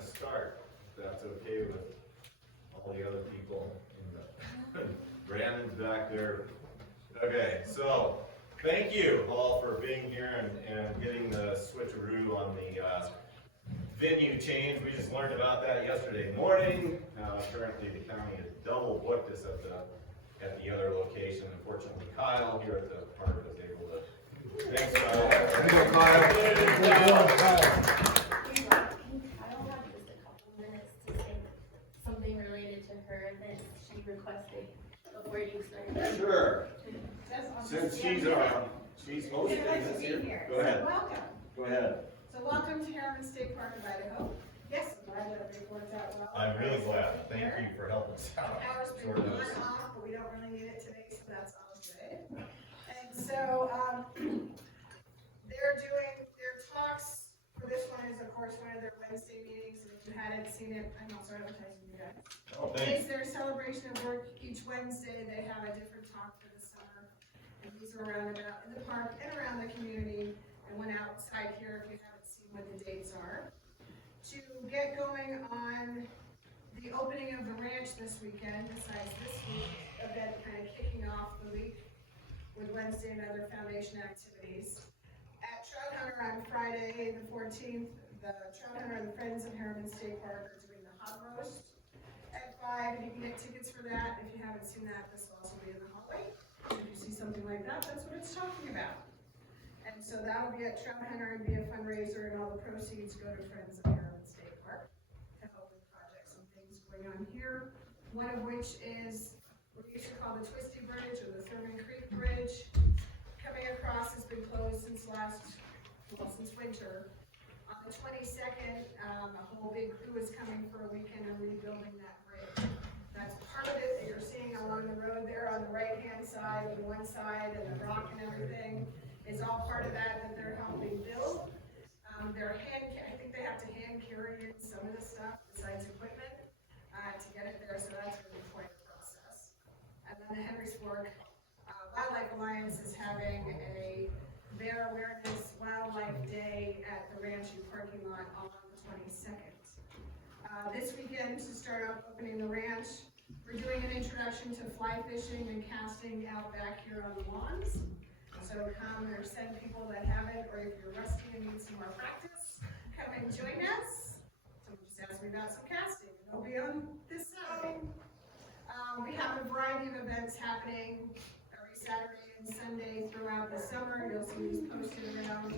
gonna start, if that's okay with all the other people in the Brandon's back there. Okay, so thank you all for being here and getting the switcheroo on the venue change. We just learned about that yesterday morning. Currently the county has double booked us at the other location. Unfortunately, Kyle here at the park was able to. Thanks, Kyle. Thank you, Kyle. Can Kyle have just a couple minutes to say something related to her event she requested before you start? Sure. Since she's hosting this here. Go ahead. Welcome. Go ahead. So welcome to Harriman State Park in Idaho. Yes, I'm glad that everything worked out well. I'm really glad. Thank you for helping us out. The power's been Short on notice. and off, but we don't really need it today, so that's all good. And so, they're doing their talks for this one is of course one of their Wednesday meetings, and if you hadn't seen it, I'm also advertising you guys. Oh, thanks. It's their celebration of work. Each Wednesday, they have a different talk for the summer. And these are around about in the park and around the community, and one outside here if you haven't seen what the dates are. To get going on the opening of the ranch this weekend, besides this week event kind of kicking off the week with Wednesday and other foundation activities. At Trout Hunter on Friday, the 14th, the Trout Hunter and the Friends of Harriman State Park are doing the hot roast at 5, and you can get tickets for that. If you haven't seen that, this will also be in the hallway. If you see something like that, that's what it's talking about. And so that'll be at Trout Hunter and be a fundraiser, and all the proceeds go to Friends of Harriman State Park to help with projects and things going on here. One of which is what we used to call the Twisty Bridge or the Thurman Creek Bridge. Coming across has been closed since winter. On the 22nd, a whole big crew is coming for a weekend and rebuilding that bridge. That's part of it that you're seeing along the road there on the right-hand side, on one side, and the rock and everything is all part of that they're helping build. I think they have to hand carry in some of the stuff besides equipment to get it there, so that's really quite a process. And then the Henry's Fork Wildlife Alliance is having a Bear Awareness Wildlife Day at the Ranch and parking lot on the 22nd. This weekend, to start out opening the ranch, we're doing an introduction to fly fishing and casting out back here on the lawns. So come or send people that haven't, or if you're rusty and need some more practice, come and join us. Someone just asked me about some casting, and they'll be on this Saturday. We have a variety of events happening every Saturday and Sunday throughout the summer. You'll see these posted around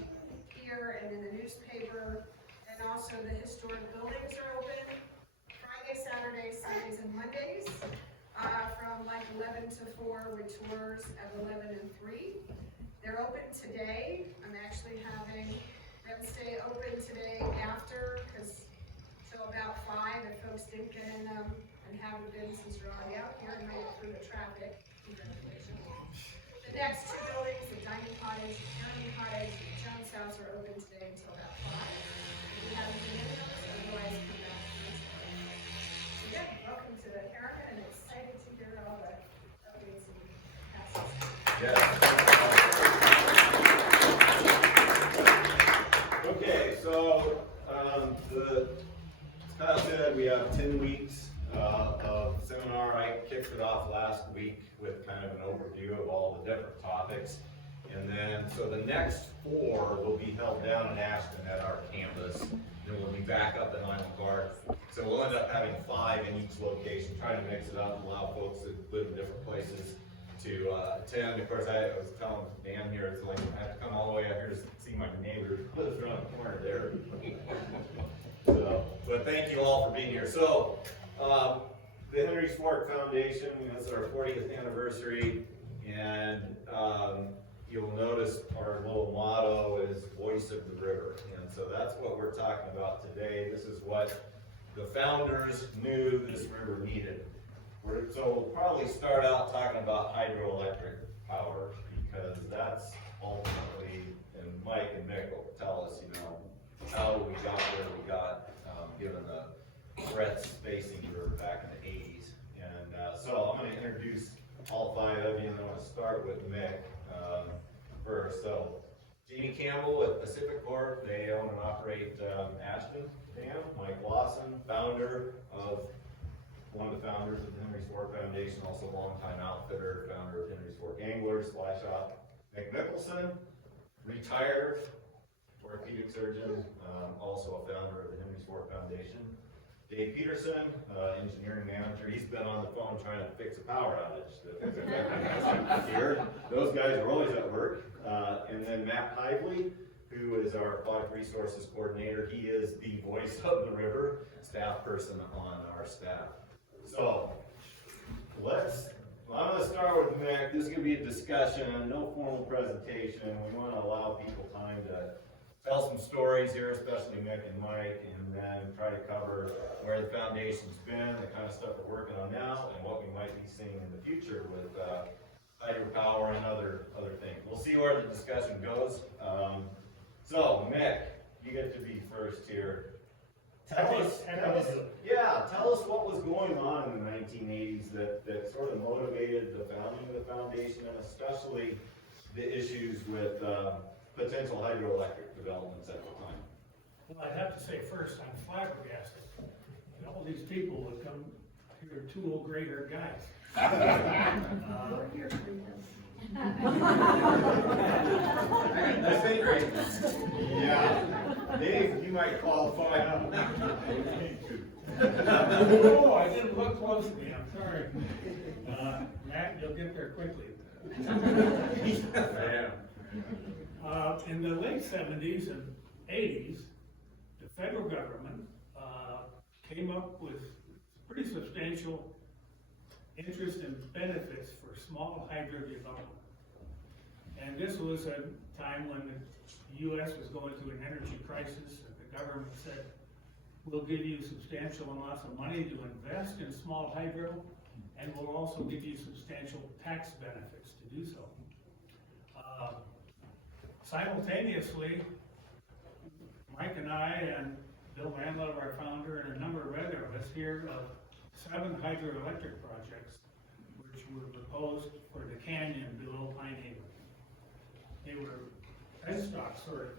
here and in the newspaper. And also the historic buildings are open Friday, Saturday, Sundays, and Mondays from like 11 to 4 with tours at 11 and 3. They're open today. I'm actually having them stay open today after, because till about 5, if folks didn't get in them and haven't been since you're already out here and made it through the traffic. Congratulations. The next two buildings, the Dining Cottage, the County Cottage, and the Jones House are open today until about 5. If you haven't been in them, otherwise come back next time. So yeah, welcome to the Harriman, and excited to hear all the updates and passes. Yeah. Okay, so as Kyle said, we have 10 weeks of seminar. I kicked it off last week with kind of an overview of all the different topics. And then, so the next 4 will be held down in Ashton at our campus. Then we'll be back up in Island Park. So we'll end up having 5 in each location, trying to mix it up and allow folks that live in different places to attend. Of course, I was telling Dan here, it's like I have to come all the way out here to see my neighbor who lives around the corner there. So, but thank you all for being here. So, the Henry's Fork Foundation, it's our 40th anniversary, and you'll notice our little motto is Voice of the River. And so that's what we're talking about today. This is what the founders knew this river needed. So we'll probably start out talking about hydroelectric power, because that's ultimately, and Mike and Mick will tell us, how we got where we got, given the threats facing the river back in the 80s. And so I'm going to introduce all 5 of you, and I'm going to start with Mick first. So Jeannie Campbell with PacfiCorp, they own and operate Ashton Dam. Mike Lawson one of the founders of the Henry's Fork Foundation, also longtime outfitter, founder of Henry's Fork Anglers, Fly Shop. Mick Mickelson, retired orthopedic surgeon, also a founder of the Henry's Fork Foundation. Dave Peterson, engineering manager, he's been on the phone trying to fix a power outage. Here, those guys are always at work. And then Matt Hively, who is our aquatic resources coordinator. He is the voice of the river, staff person on our staff. So, I'm gonna start with Mick. This is gonna be a discussion, no formal presentation. We wanna allow people time to tell some stories here, especially Mick and Mike, and then try to cover where the foundation's been, the kind of stuff we're working on now, and what we might be seeing in the future with hydropower and other things. We'll see where the discussion goes. So, Mick, you get to be first here. Tell us what was going on in the 1980s that sort of motivated the founding of the foundation, and especially the issues with potential hydroelectric developments at the time. Well, I have to say first, I'm flabbergasted. All these people would come here, two old gray-haired guys. We're here for you. I think, yeah, Dave, you might qualify. Oh, I didn't look closely, I'm sorry. Matt, you'll get there quickly. In the late 70s and 80s, the federal government came up with pretty substantial interest and benefits for small hydro development. And this was a time when the U.S. was going through an energy crisis, and the government said, we'll give you substantial amounts of money to invest in small hydro, and we'll also give you substantial tax benefits to do so. Simultaneously, Mike and I and Bill Manlove, our founder, and a number of other of us hear of 7 hydroelectric projects which were proposed for the canyon below Pine Haven. They were penstock sort of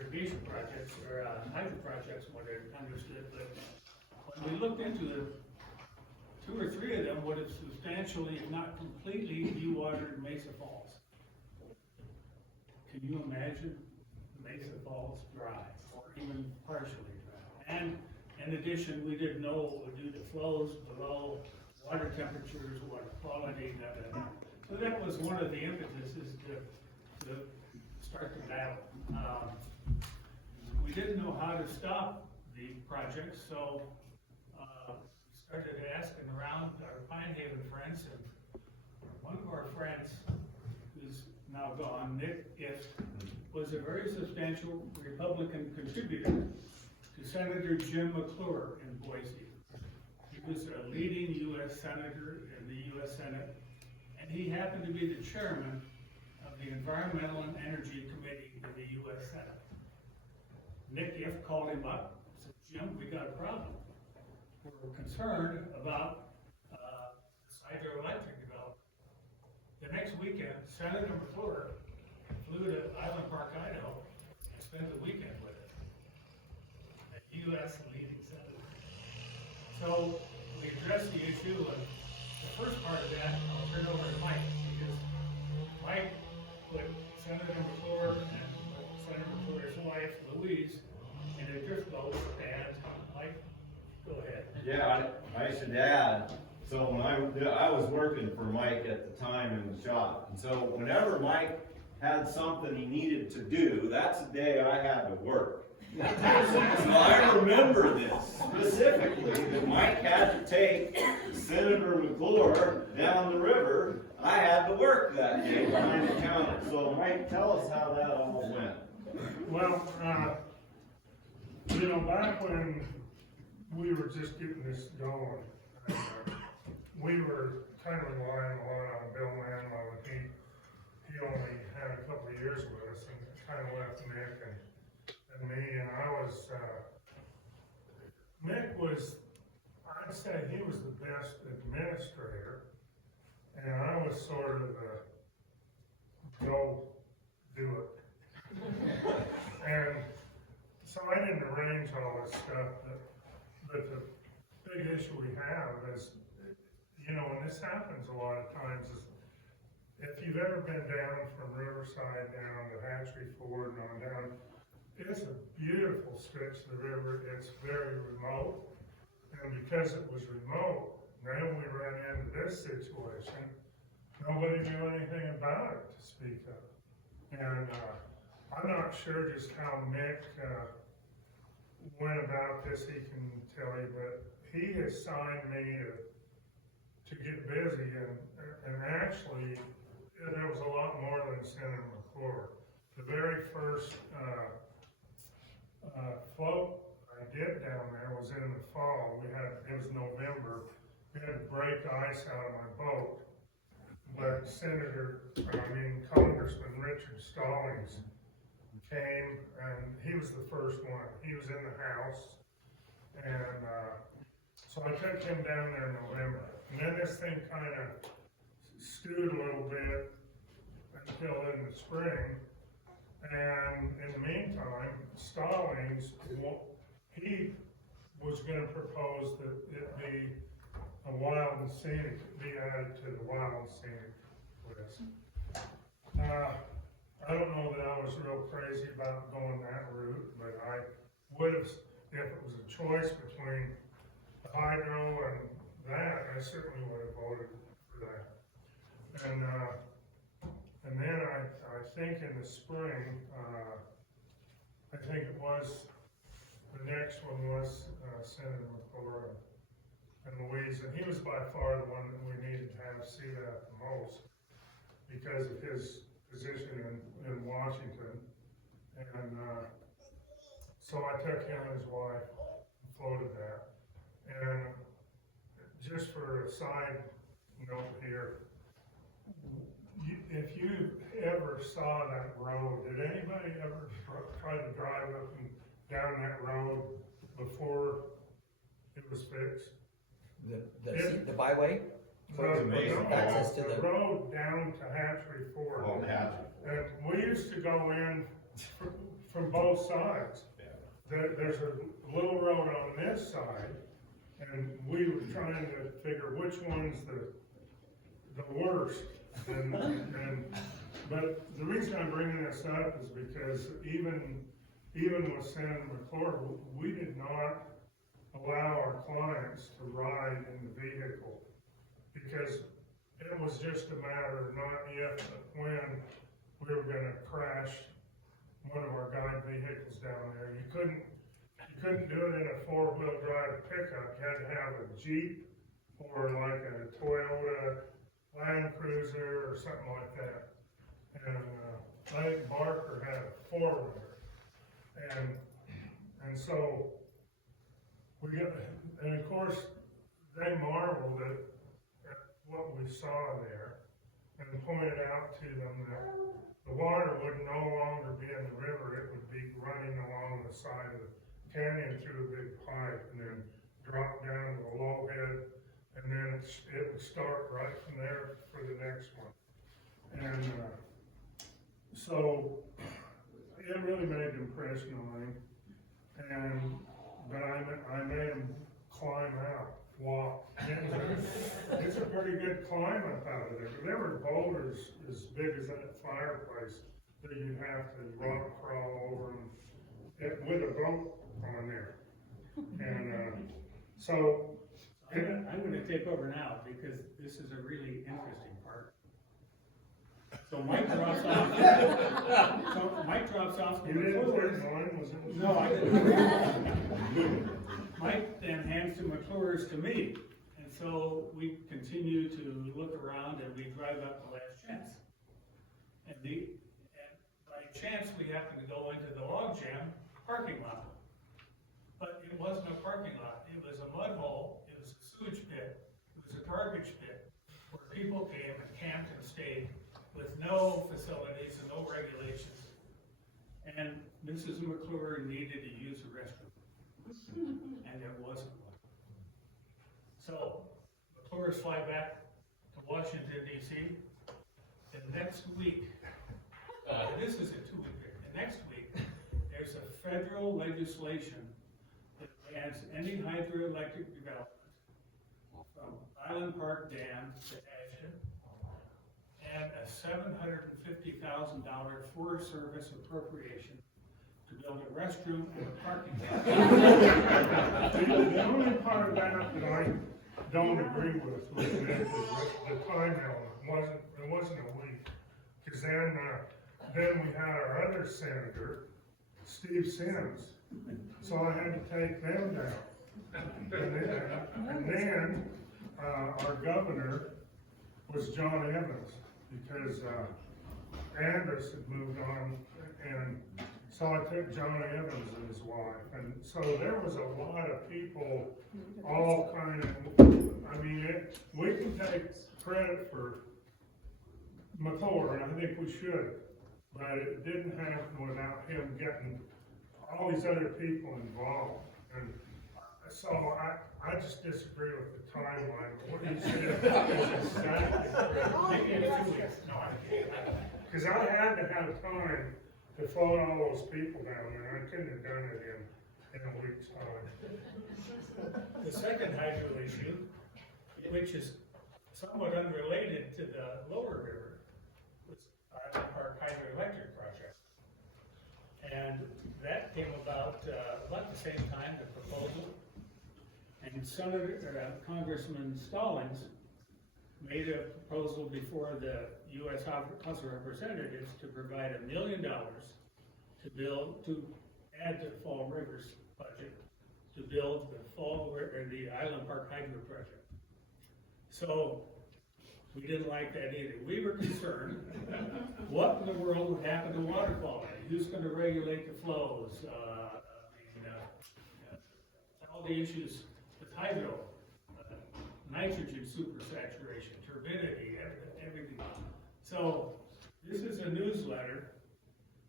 irrigation projects, or hydro projects, what I understood, but when we looked into them, 2 or 3 of them would have substantially, if not completely, dewatered Mesa Falls. Can you imagine Mesa Falls dry, or even partially dry? And in addition, we didn't know what would do to flows below, water temperatures, water quality, So that was one of the impetuses to start the battle. We didn't know how to stop the project, so we started asking around our Pine Haven friends, and one of our friends, who's now gone, Mick, was a very substantial Republican contributor to Senator Jim McClure in Boise. He was a leading U.S. Senator in the U.S. Senate, and he happened to be the chairman of the Environmental and Energy Committee in the U.S. Senate. Nick If called him up and said, Jim, we got a problem. We're concerned about this hydroelectric development. The next weekend, Senator McClure flew to Island Park, Idaho, and spent the weekend with us. A U.S. leading senator. So we addressed the issue, and the first part of that, I'll turn over to Mike, because Mike put Senator McClure and Senator McClure's wife, Louise, in a drift boat, and Mike, go ahead. Yeah, I should add, so when I was working for Mike at the time in the shop, and so whenever Mike had something he needed to do, that's the day I had to work. So I remember this specifically, that Mike had to take Senator McClure down the river. I had to work that day behind the counter. So Mike, tell us how that all went. Well, back when we were just getting this going, we were kind of relying a lot on Bill Manlove. He only had a couple of years with us, and kind of left Mick and me, and Mick was, I'd say he was the best administrator, and I was sort of the go do it. And so I didn't arrange all this stuff, but the big issue we have is, you know, and this happens a lot of times, is if you've ever been down from Riverside down to Hatchery Ford and on down, it's a beautiful stretch of the river. It's very remote. And because it was remote, then we ran into this situation. Nobody knew anything about it to speak of. And I'm not sure just how Mick went about this, he can tell you, but he assigned me to get busy, and actually, there was a lot more than Senator McClure. The very first float I did down there was in the fall. It was November. We had to break ice out of my boat. But Congressman Richard Stallings came, and he was the first one. He was in the House, and so I took him down there in November. And then this thing kind of stewed a little bit until in the spring. And in the meantime, Stallings, he was going to propose that it be a wild and scenic, be added to the wild and scenic list. I don't know that I was real crazy about going that route, but I would have, if it was a choice between the hydro and that, I certainly would have voted for that. And then I think in the spring, I think it was, the next one was Senator McClure and Louise, and he was by far the one that we needed to have see that the most because of his position in Washington. And so I took him and his wife and floated that. And just for a side note here, if you ever saw that road, did anybody ever try to drive up and down that road before it was fixed? The byway? Access to the the road down to Hatchery Ford. Oh, Hatchery. And we used to go in from both sides. There's a little road on this side, and we were trying to figure which one's the worst. But the reason I'm bringing this up is because even with Senator McClure, we did not allow our clients to ride in the vehicle because it was just a matter of not if, but when we were going to crash one of our guide vehicles down there. You couldn't do it in a four-wheel drive pickup. You had to have a Jeep or like a Toyota Land Cruiser or something like that. And I think Barker had a four-wheeler. And so we got, and of course, they marveled at what we saw there and pointed out to them that the water would no longer be in the river, it would be running along the side of the canyon through a big pipe and then drop down to a low head, and then it would start right from there for the next one. And so it really made an impression on me. But I made him climb out, walk. It's a pretty good climb up out of there. There were boulders as big as that fireplace that you'd have to rock crawl over them with a boat on there. And so I'm going to take over now because this is a really interesting part. So Mike drops off. you didn't put mine, was it? No, I didn't. Mike then hands the McClures to me. And so we continue to look around and we drive up the last chance. And by chance, we happen to go into the log jam parking lot. But it wasn't a parking lot. It was a mud hole. It was a sewage pit. It was a garbage pit where people came and camped and stayed with no facilities and no regulations. And Mrs. McClure needed to use a restroom. And there wasn't one. So McClures fly back to Washington, D.C. The next week, this is a 2-week period. The next week, there's a federal legislation that bans any hydroelectric development from Island Park Dam to Ashton, and a $750,000 Forest Service appropriation to build a restroom and a parking lot. The only part of that that I don't agree with was the time element, it wasn't a week. Cause then we had our other senator, Steve Sims, so I had to take them down. And then our governor was John Evans, because Andrus had moved on, and so I took John Evans and his wife, and so there was a lot of people, all kind of, I mean, we can take credit for McClure, and I think we should, but it didn't happen without him getting all these other people involved, and so I just disagree with the timeline. What you said is exactly correct. Because I had to have time to float all those people down there. I couldn't have done it in a week's time. The second hydro issue, which is somewhat unrelated to the lower river, was Island Park Hydroelectric project. And that came about the same time, the proposal. And Congressman Stallings made a proposal before the U.S. House of Representatives to provide $1 million to add to Fall River's budget to build the Island Park Hydro project. So we didn't like that either. We were concerned, what in the world would happen to water quality? Who's going to regulate the flows? All the issues with hydro, nitrogen supersaturation, turbidity, everything. So this is a newsletter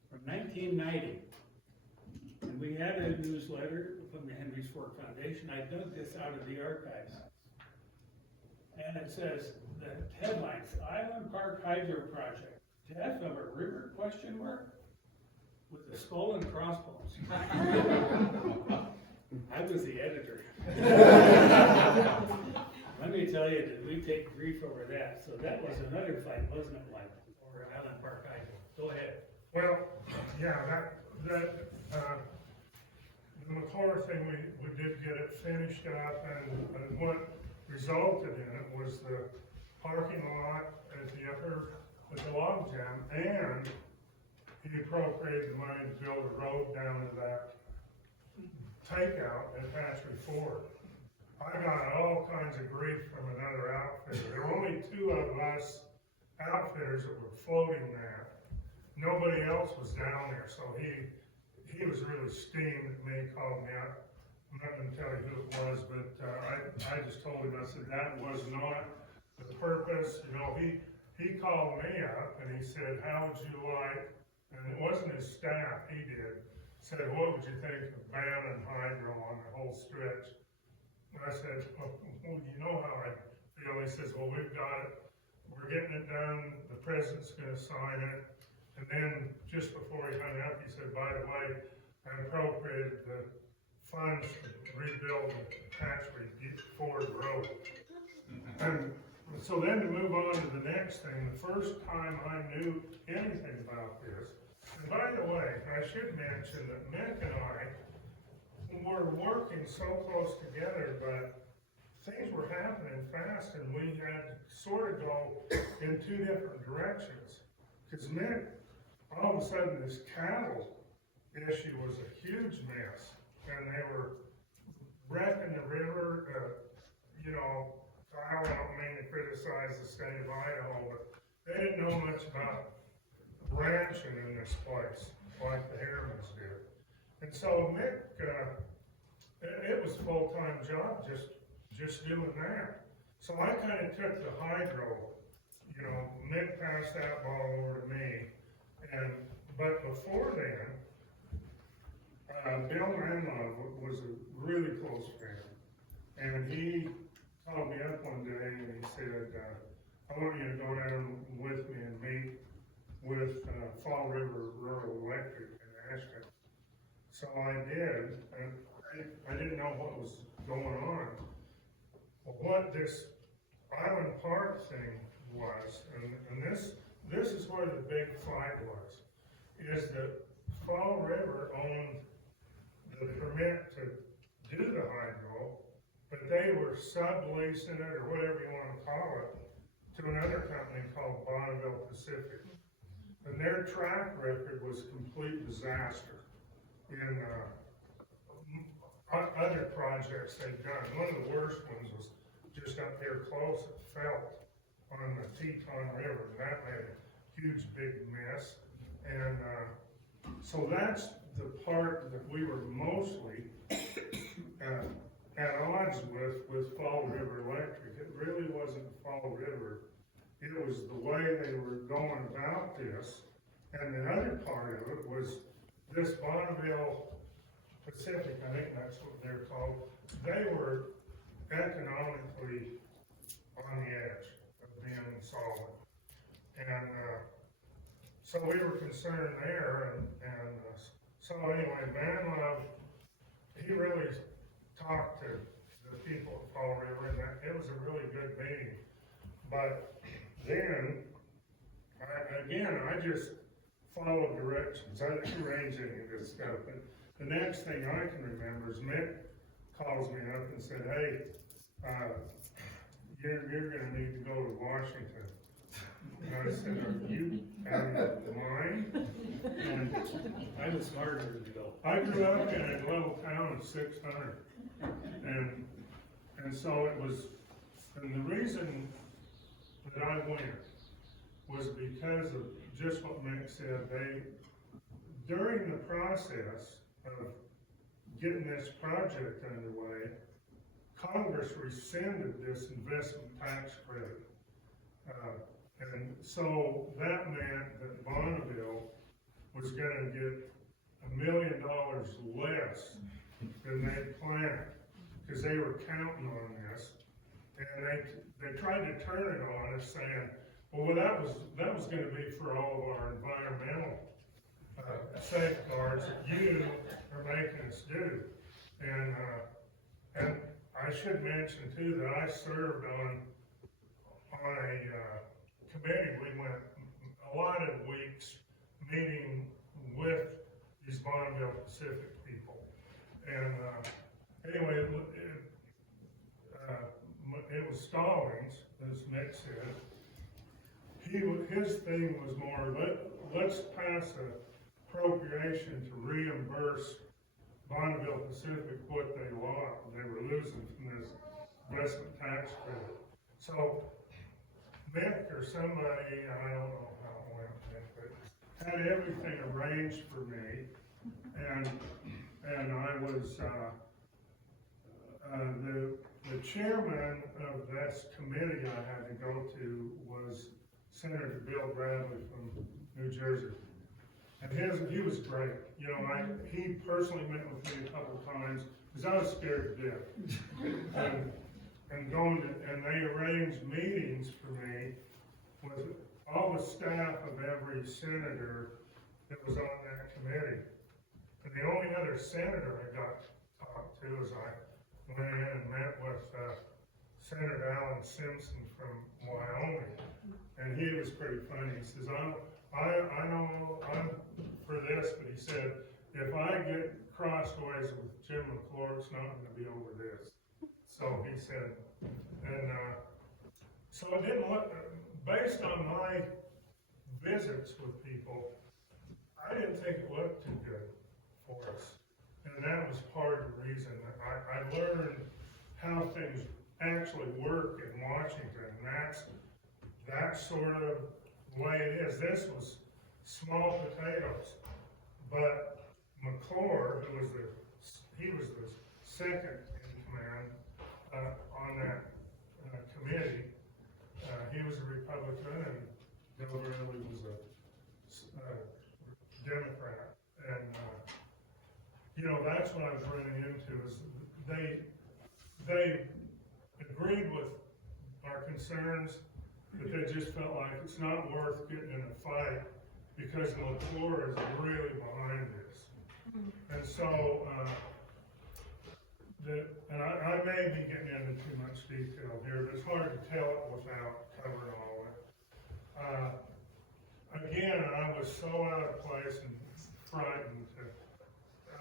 from 1990. And we had a newsletter from the Henry's Fork Foundation. I dug this out of the archives. And it says, the headlines, Island Park Hydro Project, death of a river, ? With a skull and crossbones. I was the editor. Let me tell you, did we take grief over that? So that was another fight, wasn't it, Mike, over Island Park Hydro? Go ahead. Well, yeah, the McClure thing, we did get it finished up, and what resulted in it was the parking lot at the log jam, and he appropriated the money to build a road down to that takeout at Hatchery Ford. I got all kinds of grief from another outfitter. There were only two of us outfitters that were floating that. Nobody else was down there, so he was really steamed at me, called me up. I'm not going to tell you who it was, but I just told him, I said, that was not the purpose. You know, he called me up and he said, how would you like, and it wasn't his staff, he did, said, what would you think of banning hydro on the whole stretch? And I said, well, you know how I feel. He says, well, we've got it, we're getting it done, the president's going to sign it. And then just before he hung up, he said, by the way, I appropriated the funds to rebuild the Hatchery Ford Road. And so then to move on to the next thing, the first time I knew anything about this, and by the way, I should mention that Mick and I were working so close together, but things were happening fast and we had to sort of go in two different directions. Because Mick, all of a sudden this cattle issue was a huge mess, and they were wrecking the river, I don't mean to criticize the state of Idaho, but they didn't know much about ranching in this place, like the Harrimans did. And so Mick, it was a full-time job just doing that. So I kind of took the hydro, Mick passed that ball over to me, but before then, Bill Manlove was a really close friend, and he called me up one day and he said, I want you to go down with me and meet with Fall River Rural Electric in Ashton. So I did, and I didn't know what was going on. Well, what this Island Park thing was, and this is where the big fight was, is that Fall River owned the permit to do the hydro, but they were subleasing it, or whatever you wanna call it, to another company called Bonneville Pacific. And their track record was complete disaster in, other projects they've done. One of the worst ones was just up here close at Felt on the Teton River, and that made a huge big mess. And, so that's the part that we were mostly, at odds with Fall River Electric. It really wasn't Fall River. It was the way they were going about this. And the other part of it was this Bonneville Pacific, I think that's what they're called. They were economically on the edge of being insolvent. And, so we were concerned there, and so anyway, Van Love, he really talked to the people at Fall River, and it was a really good meeting. But then, I just followed directions. I didn't arrange any of this stuff. But the next thing I can remember is Mick calls me up and said, hey, you're gonna need to go to Washington. And I said, are you out of your mind? And I was smarter to go. I grew up in a little town of 600. And so it was, and the reason that I went was because of just what Mick said. During the process of getting this project underway, Congress rescinded this investment tax credit. And so that meant that Bonneville was gonna get $1 million less than they planned, because they were counting on this. And they tried to turn it on us saying, well, that was gonna be for all of our environmental safeguards that you are making us do. And I should mention too that I served on a committee. We went a lot of weeks meeting with these Bonneville Pacific people. And anyway, it was Stallings, as Mick said. His thing was more, let's pass a appropriation to reimburse Bonneville Pacific what they lost, they were losing from this investment tax credit. So Mick or somebody, I don't know how it went, but had everything arranged for me, and I was the chairman of this committee I had to go to was Senator Bill Bradley from New Jersey. And he was great. You know, he personally met with me a couple of times because I was scared to death. And they arranged meetings for me with all the staff of every senator that was on that committee. And the only other senator I got to talk to is I went in and met with Senator Alan Simpson from Wyoming. And he was pretty funny. He says, I know I'm for this, but he said, if I get crossways with Jim McClure, it's not going to be over this. So he said, and so it didn't look, based on my visits with people, I didn't think it looked too good for us. And that was part of the reason that I learned how things actually work in Washington. And that's sort of the way it is. This was small potatoes, but McClure, he was the second in command on that committee. He was a Republican, and Bill Bradley was a Democrat. And you know, that's what I was running into, is they agreed with our concerns, but they just felt like it's not worth getting in a fight because McClure is really behind this. And so, I I may be getting into too much detail here, but it's hard to tell it without covering all of it. Again, I was so out of place and frightened to,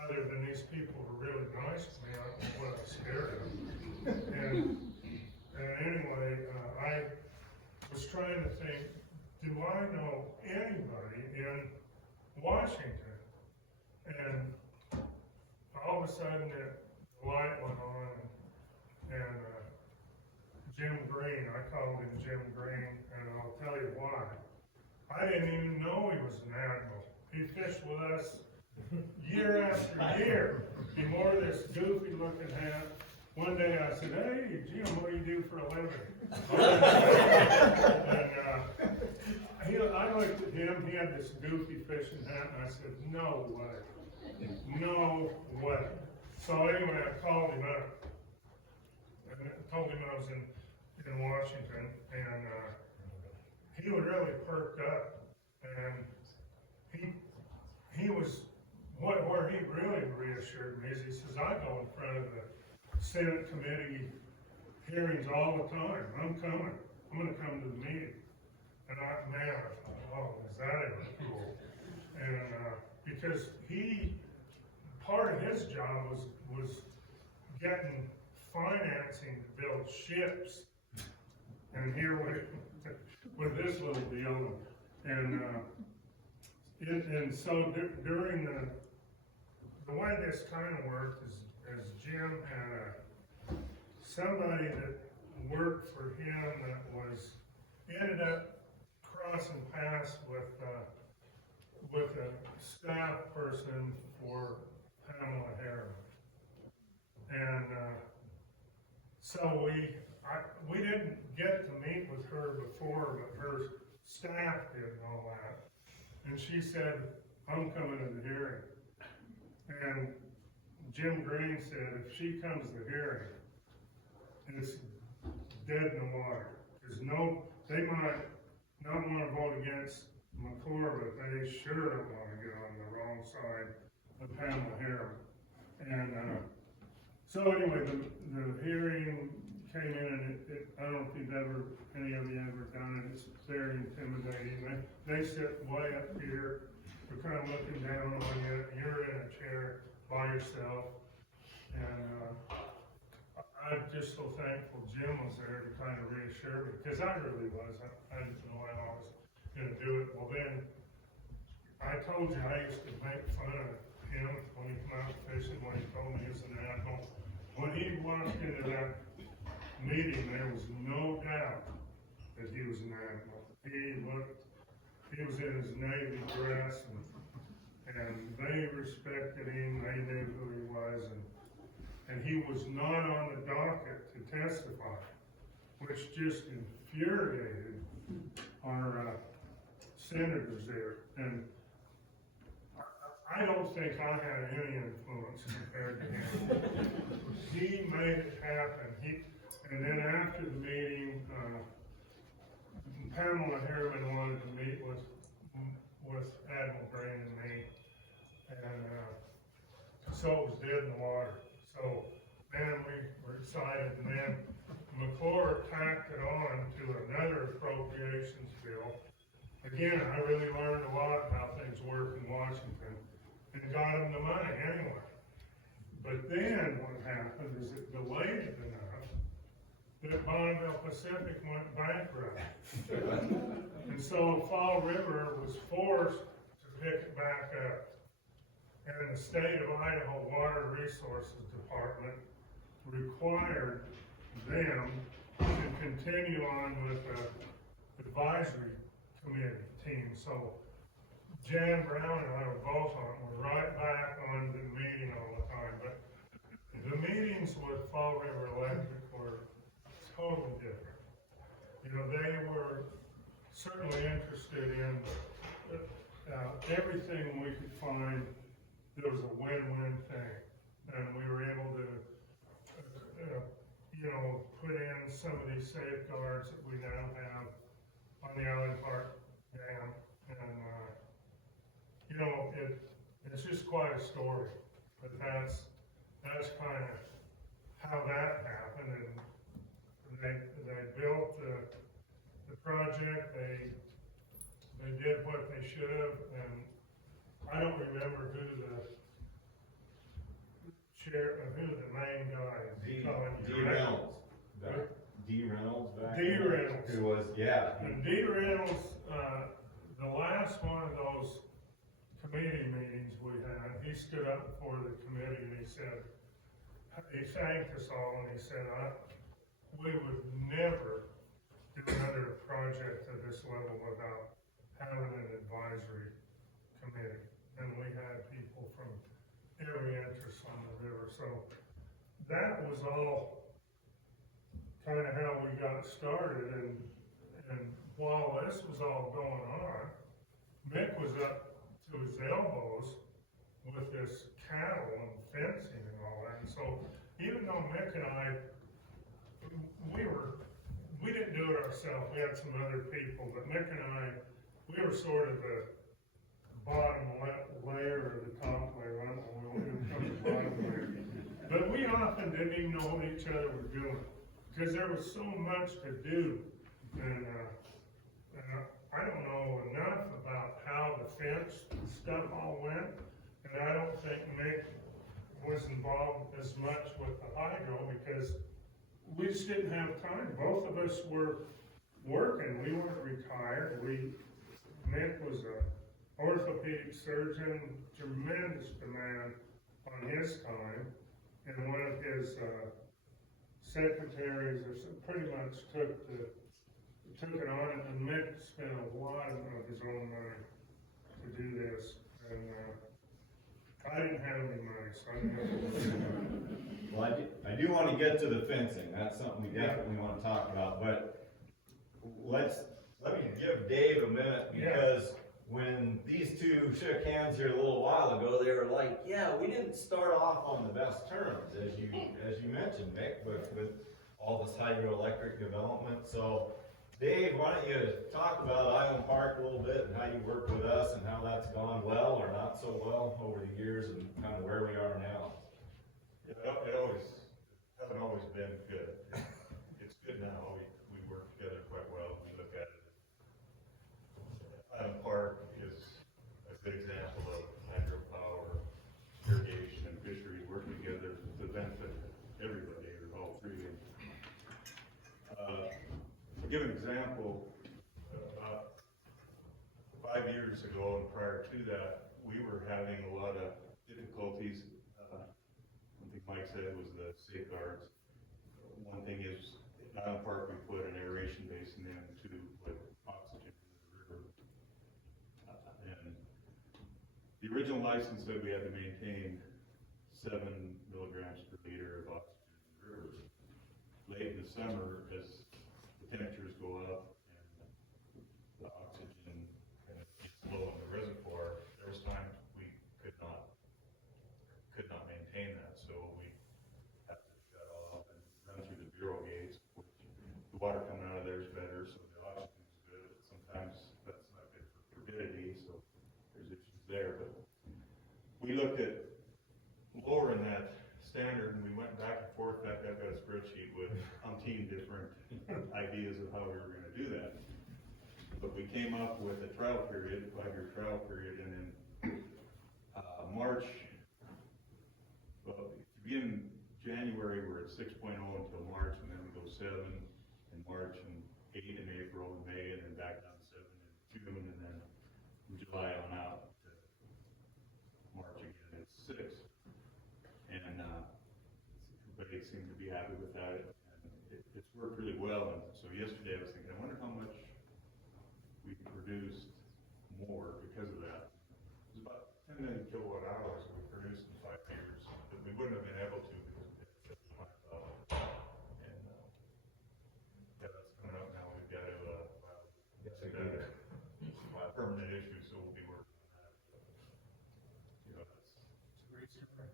other than these people were really nice to me, I don't know what I was scared of. And anyway, I was trying to think, do I know anybody in Washington? And all of a sudden, the light went on, and Jim Green, I called him Jim Green, and I'll tell you why. I didn't even know he was an admiral. He fished with us year after year. He wore this goofy looking hat. One day I said, "Hey, Jim, what do you do for a living?" And I looked at him, he had this goofy fishing hat, and I said, "No way, no way." So anyway, I called him up, and told him I was in Washington, and he was really perked up, and he was, where he really reassured me is he says, "I go in front of the Senate committee hearings all the time. I'm coming. I'm going to come to the meeting." And I thought, oh, is that ever cool? And because part of his job was getting financing to build ships. And here with this little deal, and so during the way this kind of worked is Jim had somebody that worked for him that ended up crossing paths with a staff person for Pamela Harriman. And so we didn't get to meet with her before, but her staff did and all that. And she said, "I'm coming to the hearing." And Jim Green said, if she comes to the hearing, it's dead in the water. They might not want to vote against McClure, but they sure don't want to get on the wrong side of Pamela Harriman. And so anyway, the hearing came in, and I don't know if any of you ever done it. It's very intimidating. They sit way up here. They're kind of looking down on you. You're in a chair by yourself. And I'm just so thankful Jim was there to kind of reassure me, because I really was. I didn't know how I was going to do it. Well, then, I told you I used to make fun of him when he came out fishing, when he told me he was an admiral. When he walked into that meeting, there was no doubt that he was an admiral. He was in his Navy dress, and they respected him, they knew who he was, and he was not on the docket to testify, which just infuriated our senators there. And I don't think I had any influence compared to him. He made it happen. And then after the meeting, Pamela Harriman wanted to meet with Admiral Green and me, and so it was dead in the water. So then we were excited, and then McClure tacked it on to another appropriations bill. Again, I really learned a lot how things work in Washington, and got him the money anyway. But then what happened is it delayed it enough that Bonneville Pacific went bankrupt. And so Fall River was forced to pick it back up. And the state of Idaho Water Resources Department required them to continue on with the advisory committee team. So Jan Brown and I were both on. We're right back on the meeting all the time. But the meetings with Fall River Electric were totally different. You know, they were certainly interested in everything we could find. There was a win-win thing, and we were able to, put in some of these safeguards that we now have on the Allen Park Dam, and it's just quite a story. But that's kind of how that happened. project, they did what they should have, and I don't remember who the main guy is. D calling D you. Reynolds. D Reynolds back. D. then, Reynolds. Who was, yeah. And D. Reynolds, the last one of those committee meetings we had, he stood up before the committee and he said, he thanked us all and he said, we would never do another project at this level without having an advisory committee. And we had people from every interest on the river, so that was all kind of how we got started, and while this was all going on, Mick was up to his elbows with this cattle and fencing and all that, and so even though Mick and I, we didn't do it ourselves, we had some other people, but Mick and I, we were sort of the bottom layer or the top layer, I don't know, we didn't come to the bottom layer. But we often didn't even know what each other were doing, because there was so much to do, and I don't know enough about how the fence stuff all went, and I don't think Mick was involved as much with the hydro, because we just didn't have time. Both of us were working, we weren't retired, Mick was a orthopedic surgeon, tremendous demand on his time, and one of his secretaries or pretty much took it on, and Mick spent a lot of his own money to do this, and I didn't have any money, so I didn't have to. Well, I do want to get to the fencing, that's something we definitely want to talk about, but let me give Dave a minute, because when these two shook hands here a little while ago, they were like, yeah, we didn't start off on the best terms, as you mentioned, Mick, with all this hydroelectric development. So, Dave, why don't you talk about Island Park a little bit and how you work with us and how that's gone well or not so well over the years and kind of where we are now. It hasn't always been good. It's good now. We work together quite well. We look at it. Island Park is a good example of hydropower, irrigation, and fisheries working together to benefit everybody, or all three of them. To give an example, about 5 years ago and prior to that, we were having a lot of difficulties. One thing Mike said was the safeguards. One thing is, at Island Park, we put an aeration basin in to put oxygen in the river. And the original license said we had to maintain 7 milligrams per liter of oxygen in the river. Late in the summer, as the temperatures go up and the oxygen kind of gets low in the reservoir, there was times we could not maintain that, so we had to shut off and run through the bureau gates. The water coming out of there is better, so the oxygen is good, but sometimes that's not good for turbidity, so there's issues there. But we looked at lowering that standard, and we went back and forth. In fact, I've got a spreadsheet with umpteen different ideas of how we were going to do that. But we came up with a trial period, 5-year trial period, and in March, well, to begin January, we're at 6.0 until March, and then we go 7 in March, and 8 in April and May, and then back down to 7 in June, and then from July on out to March again, it's 6. And everybody seemed to be happy with that, and it's worked really well. And so yesterday I was thinking, I wonder how much we can produce more because of that. It was about 10 million kilowatt hours we produced in 5 years that we wouldn't have been able to because we didn't set the plant up. And yeah, that's coming up now. We've got to permanent issue, so we'll be working on that. You know, that's It's a great story.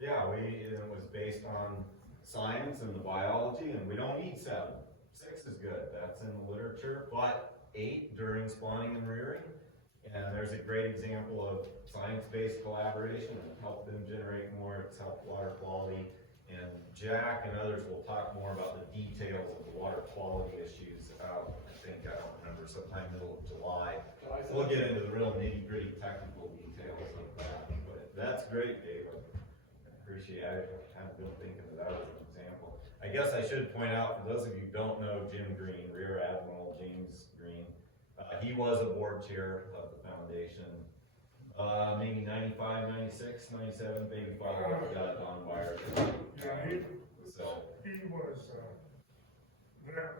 Yeah, it was based on science and the biology, and we don't need 7. 6 is good, that's in the literature, but 8 during spawning and rearing. And there's a great example of science-based collaboration, and helped them generate more, it's helped water quality, And Jack and others will talk more about the details of the water quality issues out, I don't remember, sometime middle of July. We'll get into the real nitty gritty technical details of that, but that's great, Dave. I appreciate it. I haven't been thinking of that as an example. I guess I should point out, for those of you who don't know Jim Green, Rear Admiral James Green, he was a board chair of the foundation. Maybe 95, 96, 97, maybe father got on wire. Yeah, So, he was,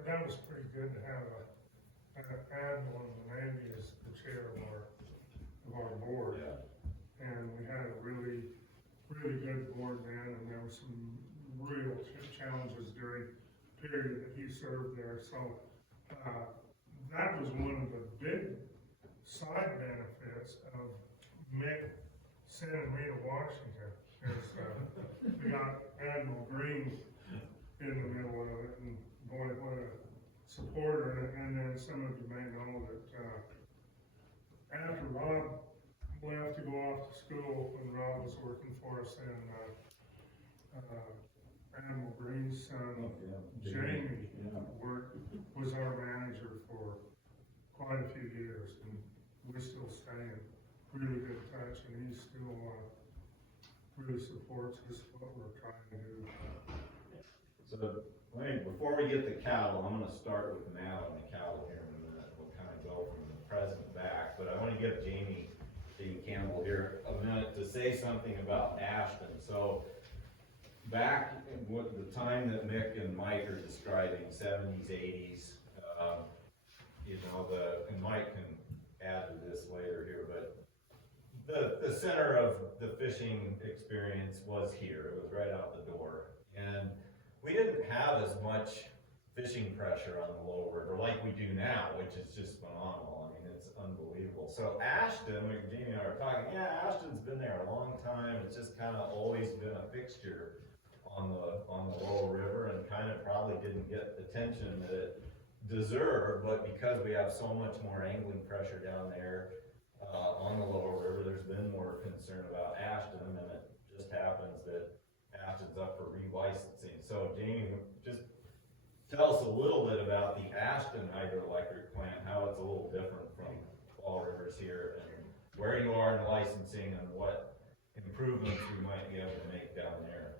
that was pretty good to have an admiral and Randy as the chair of our board. yeah. And we had a really good board then, and there were some real challenges during the period that he served there. So, that was one of the big side benefits of Mick sending me to Washington. Is, we got Admiral Green in the middle of it, and boy, what a supporter. And then some of you may know that, after Rob left to go off to school, when Rob was working for us, and, Admiral Green's son, Jamie, was our manager for quite a few years, and we still stay in really good touch, and he still, really supports us, what we're trying to do. So, before we get to cattle, I'm gonna start with Matt on the cattle here in a minute. We'll kind of go from the present back, but I want to give Jamie Campbell here a minute to say something about Ashton. So, back in the time that Mick and Mike are describing, 70s, 80s, you know, and Mike can add to this later here, but the center of the fishing experience was here. It was right out the door. And we didn't have as much fishing pressure on the Lower River like we do now, which is just phenomenal. I mean, it's unbelievable. So Ashton, when Jamie and I were talking, yeah, Ashton's been there a long time. It's just kind of always been a fixture on the Lower River, and kind of probably didn't get the attention that it deserved. But because we have so much more angling pressure down there on the Lower River, there's been more concern about Ashton, and it just happens that Ashton's up for relicensing. So Jamie, just tell us a little bit about the Ashton hydroelectric plant, how it's a little different from Fall Rivers here, and where you are in licensing, and what improvements we might be able to make down there.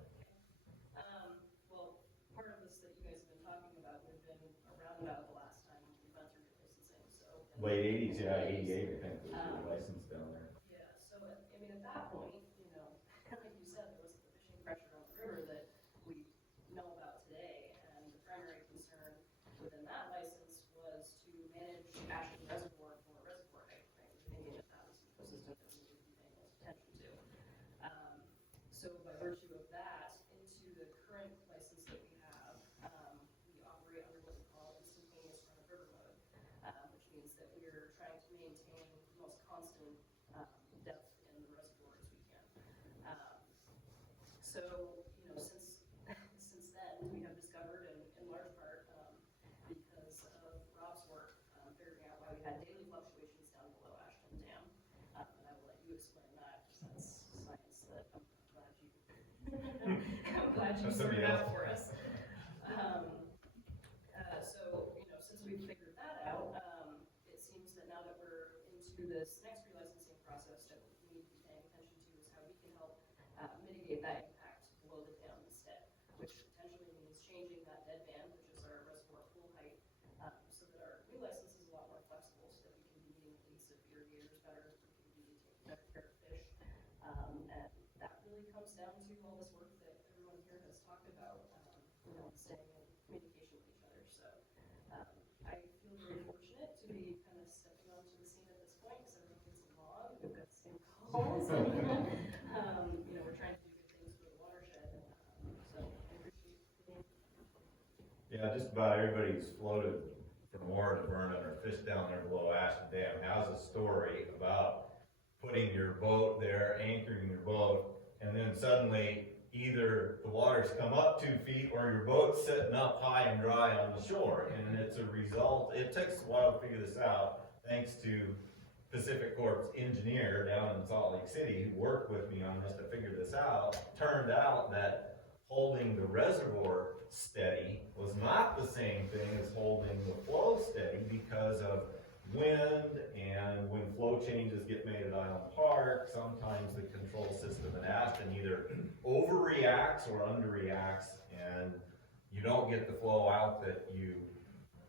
Well, part of this that you guys have been talking about would have been around about the last time we went through licensing, so. Late 80s, yeah, 88, I think, was the license down there. Yeah, so, I mean, at that point, you know, like you said, there wasn't the fishing pressure on the river that we know about today, and the primary concern within that license was to manage Ashton Reservoir for reservoir height, right? Thinking that that was an ecosystem that we would be paying most attention to. So by virtue of that, into the current license that we have, we operate under what we call instantaneous run-of-river mode, which means that we're trying to maintain the most constant depth in the reservoir as we can. So, you know, since then, we have discovered, in large part, because of Rob's work, figuring out why we had daily fluctuations down below Ashton Dam, and I will let you explain that, because that's science that I'm glad you sorted out for us. So, you know, since we've figured that out, it seems that now that we're into this next relicensing process, that what we need to be paying attention to is how we can help mitigate that impact below the dam instead, which potentially means changing that dead band, which is our reservoir pool height, so that our new license is a lot more flexible, so that we can be meeting the needs of irrigators better, we can be taking better care of fish, and that really comes down to all this work that everyone here has talked about, you know, staying in communication with each other. So I feel very fortunate to be kind of stepping onto the scene at this point, because everyone gets along, we've got the same calls, and, you know, we're trying to do good things for the watershed, so I appreciate the Yeah, just about everybody who's floated from Warren to Vernon or fished down there below Ashton Dam has a story about putting your boat there, anchoring your boat, and then suddenly either the water's come up 2 feet or your boat's sitting up high and dry on the shore. And it's a result, it takes a while to figure this out, thanks to PacfiCorp's engineer down in Salt Lake City who worked with me on this to figure this out. Turned out that holding the reservoir steady was not the same thing as holding the flow steady because of wind, and when flow changes get made at Island Park, sometimes the control system at Ashton either overreacts or underreacts, and you don't get the flow out that you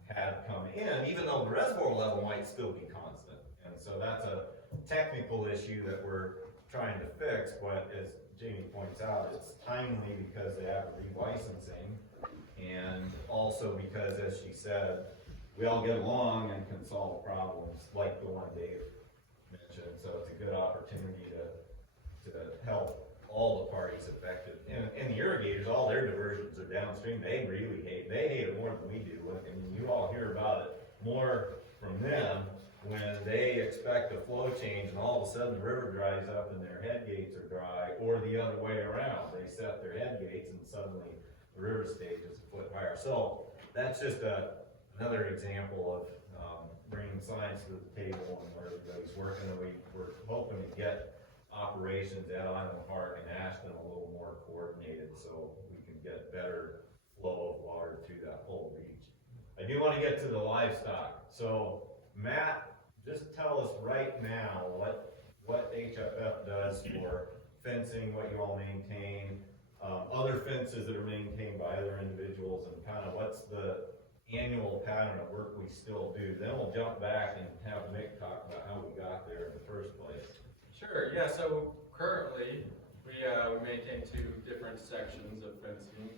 had come in, even though the reservoir level might still be constant. And so that's a technical issue that we're trying to fix, but as Jamie points out, it's timely because they have relicensing, and also because, as she said, we all get along and can solve problems like the one Dave mentioned. So it's a good opportunity to help all the parties affected. And the irrigators, all their diversions are downstream. They really hate it more than we do. And you all hear about it more from them when they expect a flow change and all of a sudden the river dries up and their head gates are dry, or the other way around. They set their head gates and suddenly the river stage is a foot higher. So that's just another example of bringing science to the table and where everybody's working. And we're hoping to get operations at Island Park and Ashton a little more coordinated so we can get better flow of water to that whole beach. I do want to get to the livestock. So Matt, just tell us right now what HFF does for fencing, what you all maintain, other fences that are maintained by other individuals, and kind of what's the annual pattern of work we still do. Then we'll jump back and have Mick talk about how we got there in the first place. Sure, yeah, so currently we maintain two different sections of fencing.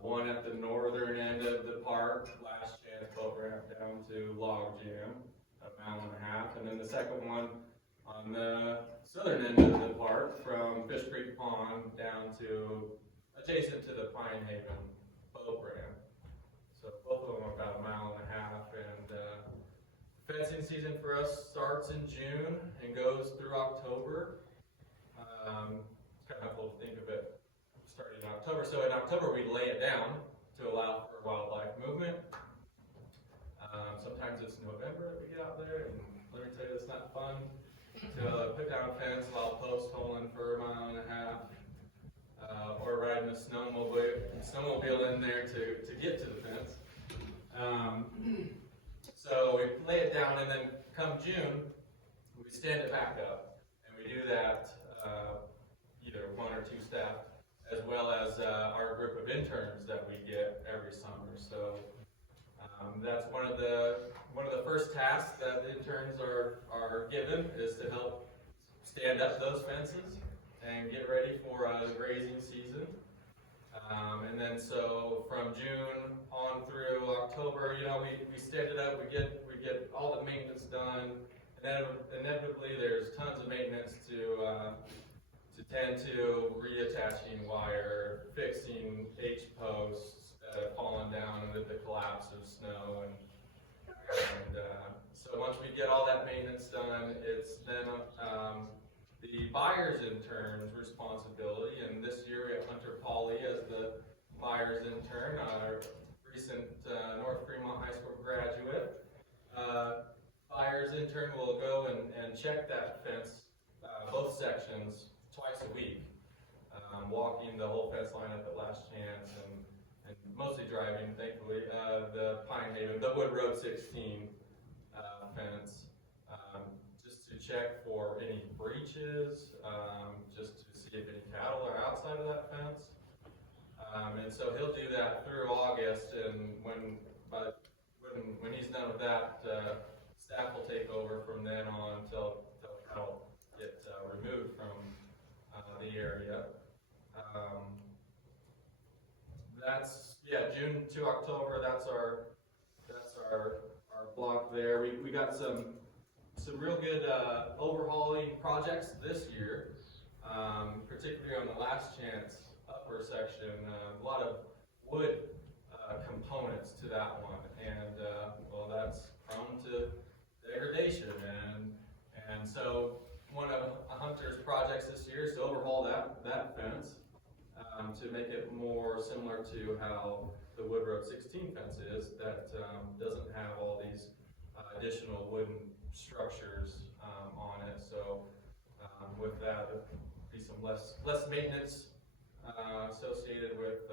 One at the northern end of the park, last chance boat ramp down to Log Jam, a mile and a half, and then the second one on the southern end of the park from Fish Creek Pond down to adjacent to the Pine Haven boat ramp. So both of them are about a mile and a half, and fencing season for us starts in June and goes through October. It's kind of cool to think of it starting in October. So in October we lay it down to allow for wildlife movement. Sometimes it's November that we get out there, and let me tell you, it's not fun to put down a fence while post holing for a mile and a half, or riding a snowmobile in there to get to the fence. So we lay it down, and then come June, we stand it back up, and we do that either one or two staff, as well as our group of interns that we get every summer. So that's one of the first tasks that the interns are given, is to help stand up those fences and get ready for the grazing season. And then so from June on through October, we stand it up, we get all the maintenance done, and then inevitably there's tons of maintenance to tend to, reattaching wire, fixing H-posts that have fallen down with the collapse of snow, and so once we get all that maintenance done, it's then the buyer's intern's responsibility, and this year we have Hunter Pauley as the buyer's intern, our recent North Fremont High School graduate. Buyer's intern will go and check that fence, both sections, twice a week, walking the whole fence line up at Last Chance, and mostly driving, thankfully, the Pine Haven, the Wood Road 16 fence, just to check for any breaches, just to see if any cattle are outside of that fence. And so he'll do that through August, and when he's done with that, staff will take over from then on until cattle get removed from the area. That's June to October. That's our block there. We got some real good overhauling projects this year, particularly on the Last Chance upper section. A lot of wood components to that one, and that's prone to degradation, and so one of Hunter's projects this year is to overhaul that fence to make it more similar to how the Wood Road 16 fence is, that doesn't have all these additional wooden structures on it. So with that, there'll be some less maintenance associated with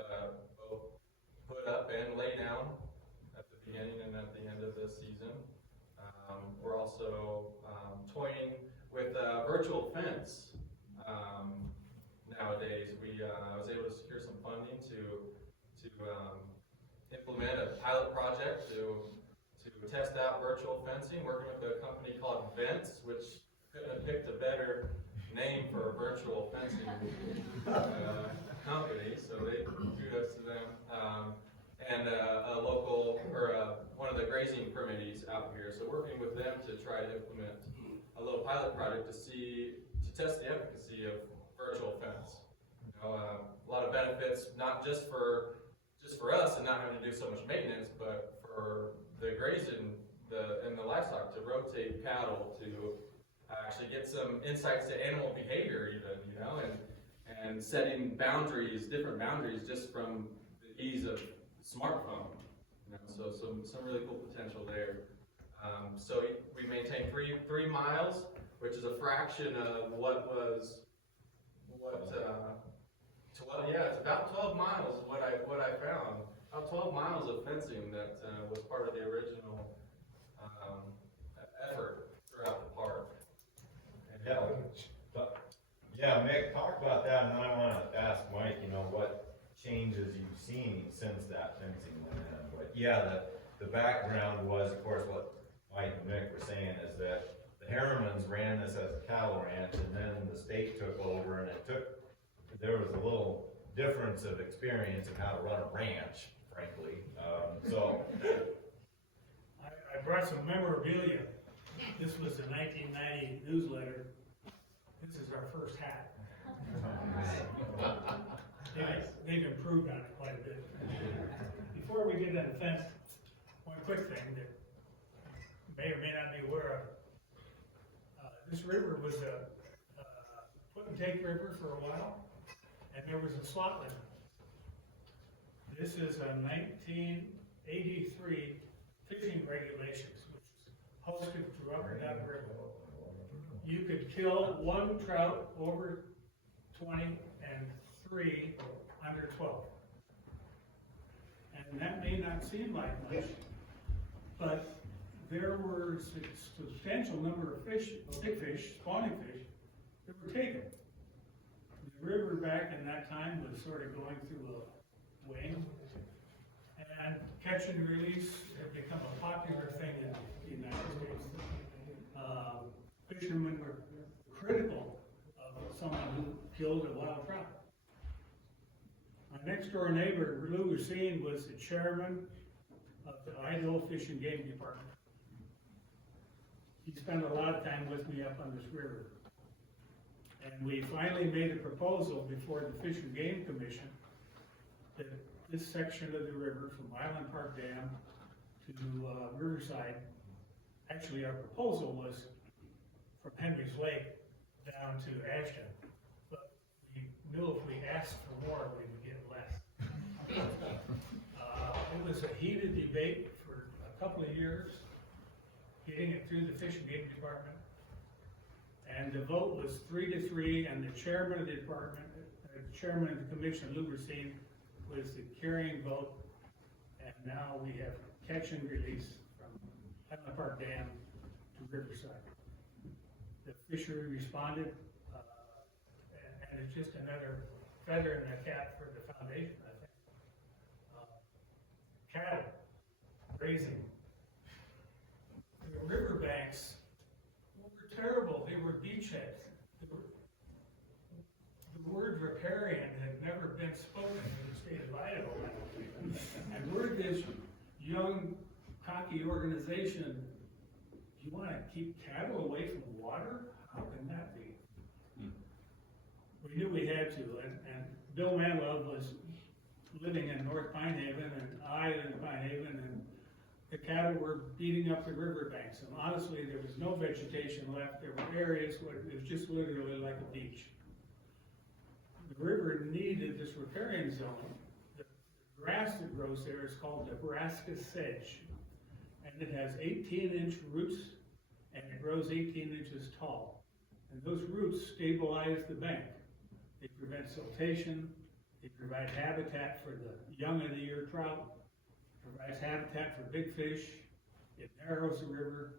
both put up and lay down at the beginning and at the end of the season. We're also toying with a virtual fence. Nowadays, I was able to secure some funding to implement a pilot project to test out virtual fencing, working with a company called Vents, which couldn't have picked a better name for a virtual fencing company, so they kudos to them. And a local, or one of the grazing permittees out here, so working with them to try to implement a little pilot project to test the efficacy of virtual fence. You know, a lot of benefits, not just for us and not having to do so much maintenance, but for the grazing and the livestock to rotate cattle, to actually get some insights to animal behavior even, you know, and setting boundaries, different boundaries just from the ease of smartphone. You know, so some really cool potential there. So we maintain 3 miles, which is a fraction of it's about 12 miles is what I found. About 12 miles of fencing that was part of the original effort throughout the park. And, Yeah, Mick, talk about that, and then I wanna ask Mike, you know, what changes you've seen since that fencing went in. But yeah, the background was, of course, what Mike and Mick were saying is that the Harrimans ran this as a cattle ranch, and then the state took over, and there was a little difference of experience in how to run a ranch, frankly. I brought some memorabilia. This was the 1990 newsletter. This is our first hat. They've improved on it quite a bit. Before we get on the fence, one quick thing that may or may not be aware of. This river was a put and take river for a while, and there was a slot limit. This is a 1983 fishing regulations, which is posted throughout that river. You could kill 1 trout over 20 and 3 under 12. And that may not seem like much, but there were a substantial number of fish, big fish, spawning fish, that were taken. The river back in that time was sort of going through a wane, and catch and release had become a popular thing in the United States. Fishermen were critical of someone who killed a wild trout. My next door neighbor, Lou Lucine, was the chairman of the Idaho Fish and Game Department. He spent a lot of time with me up on this river. And we finally made a proposal before the Fish and Game Commission that this section of the river from Island Park Dam to Riverside, actually our proposal was from Henry's Lake down to Ashton. But we knew if we asked for more, we would get less. It was a heated debate for a couple of years, getting it through the Fish and Game Department. And the vote was 3-3, and the chairman of the department, the chairman of the commission, Lou Racine, was the carrying vote. And now we have catch and release from Highland Park Dam to Riverside. The fishery responded, and it's just another feather in the cap for the foundation, I think. Cattle, grazing. The riverbanks were terrible. They were beachheads. The word riparian had never been spoken in the state of Idaho. And we're this young, cocky organization. You want to keep cattle away from water? How can that be? We knew we had to, and Bill Manlove was living in North Pine Haven, and I lived in Pine Haven, and the cattle were beating up the riverbanks, and honestly, there was no vegetation left. There were areas where it was just literally like a beach. The river needed this riparian zone. The grass that grows there is called Nebraska sedge, and it has 18-inch roots, and it grows 18 inches tall. And those roots stabilize the bank. They prevent siltation, It provides habitat for the young of the year trout, provides habitat for big fish, it narrows the river.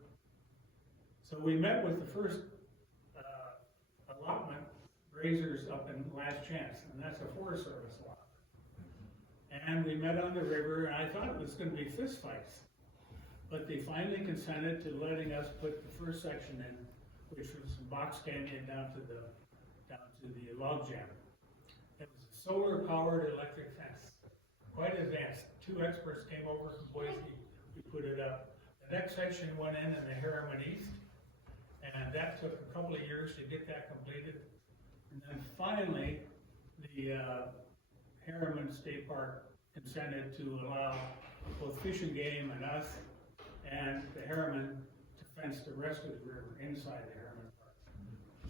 So we met with the first, allotment grazers up in Last Chance, and that's a Forest Service lot. And we met on the river, and I thought it was gonna be fist fights. But they finally consented to letting us put the first section in, which was from Box Canyon down to the log jam. It was a solar powered electric fence, quite advanced. 2 experts came over from Boise, we put it up. The next section went in the Harriman East, and that took a couple of years to get that completed. And then finally, the Harriman State Park consented to allow both Fish and Game and us and the Harriman to fence the rest of the river inside the Harriman Park.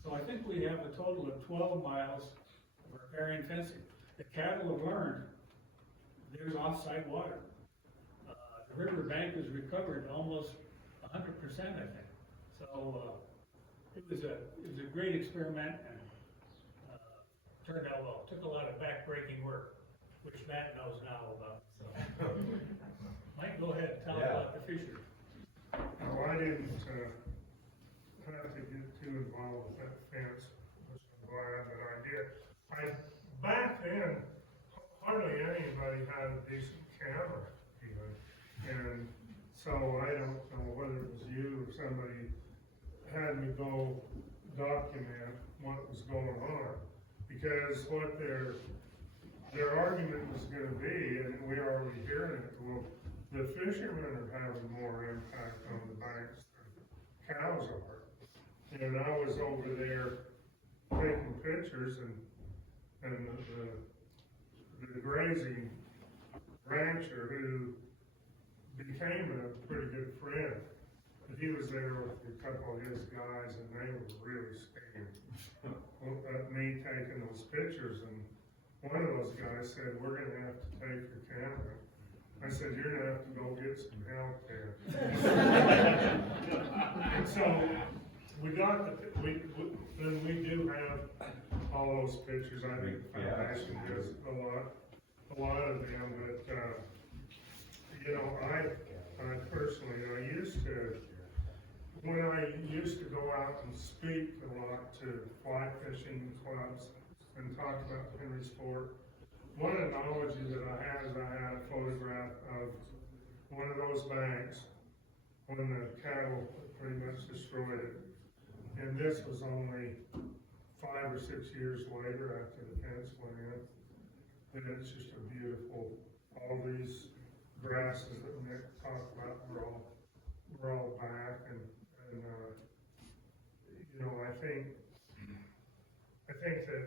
So I think we have a total of 12 miles of riparian fencing. The cattle have learned there's off-site water. The river bank was recovered almost 100%, I think. So it was a great experiment and turned out well. Took a lot of back-breaking work, which Matt knows now about. So, Mike, go ahead and tell about the fishery. No, I didn't have to get too involved with that fence, which I'm glad that I did. Back then, hardly anybody had a decent camera even. And so I don't know whether it was you or somebody had me go document what was going on. Because what their argument was gonna be, and we are already hearing it, well, the fishermen are having more impact on the banks than cows are. And I was over there taking pictures and the grazing rancher who became a pretty good friend, but he was there with a couple of his guys and they were really scared at me taking those pictures, and one of those guys said, "We're gonna have to take your camera." I said, "You're gonna have to go get some help there." And so we got then we do have all those pictures. I think the foundation does a lot of them, but I personally, when I used to go out and speak a lot to fly fishing clubs and talk about Henry's Fort, one analogy that I had is I had a photograph of one of those banks when the cattle pretty much destroyed it. And this was only 5 or 6 years later after the fence went in. And it's just a beautiful, all these grasses that Mick talked about were all back, and I think that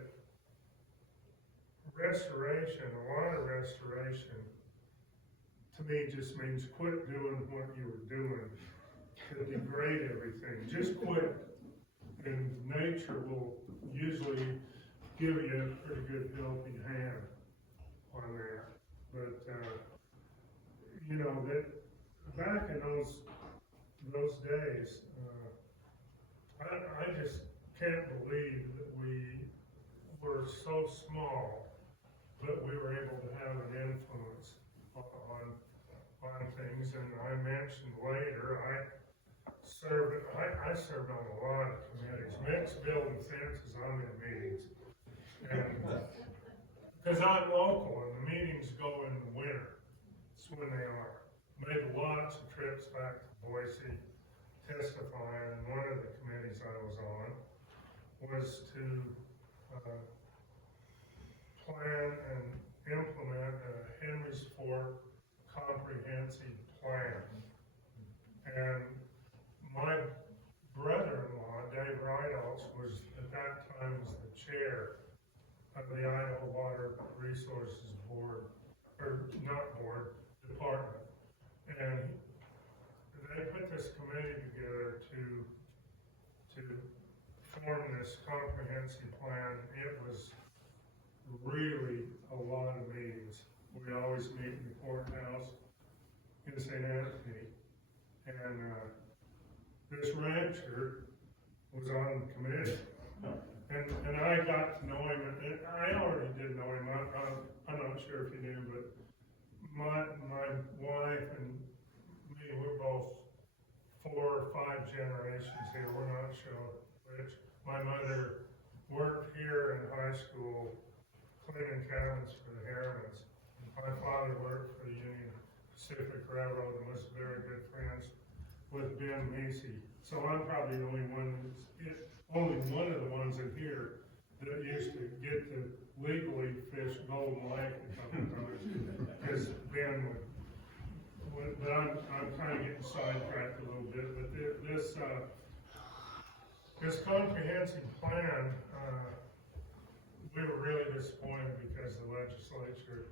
restoration, a lot of restoration, to me just means quit doing what you were doing to degrade everything. Just quit, and nature will usually give you a pretty good helping hand on that. But that back in those days, I just can't believe that we were so small, but we were able to have an influence on things. And I mentioned later, I served on a lot of committees. Mick's building fences, I'm in meetings. And because I'm local and the meetings go in the winter, it's when they are. Made lots of trips back to Boise testifying, and one of the committees I was on was to plan and implement a Henry's Fort comprehensive plan. And my brother-in-law, Dave Rydals, was at that time was the chair of the Idaho Water Resources Board, or not board, department. And they put this committee together to form this comprehensive plan. It was really a lot of meetings. We always meet in the courthouse in St. Anthony. And this rancher was on the committee. And I got to know him, and I already did know him, I'm not sure if you knew, but my wife and me, we're both 4 or 5 generations here, we're not sure which. My mother worked here in high school cleaning cabins for the Harrimans. My father worked for the Union Pacific Railroad and was very good friends with Ben Macy. So I'm probably the only one of the ones in here that used to get to legally fish Golden Lake a couple of times. Because Ben would, but I'm kind of getting sidetracked a little bit, but this comprehensive plan, we were really disappointed because the legislature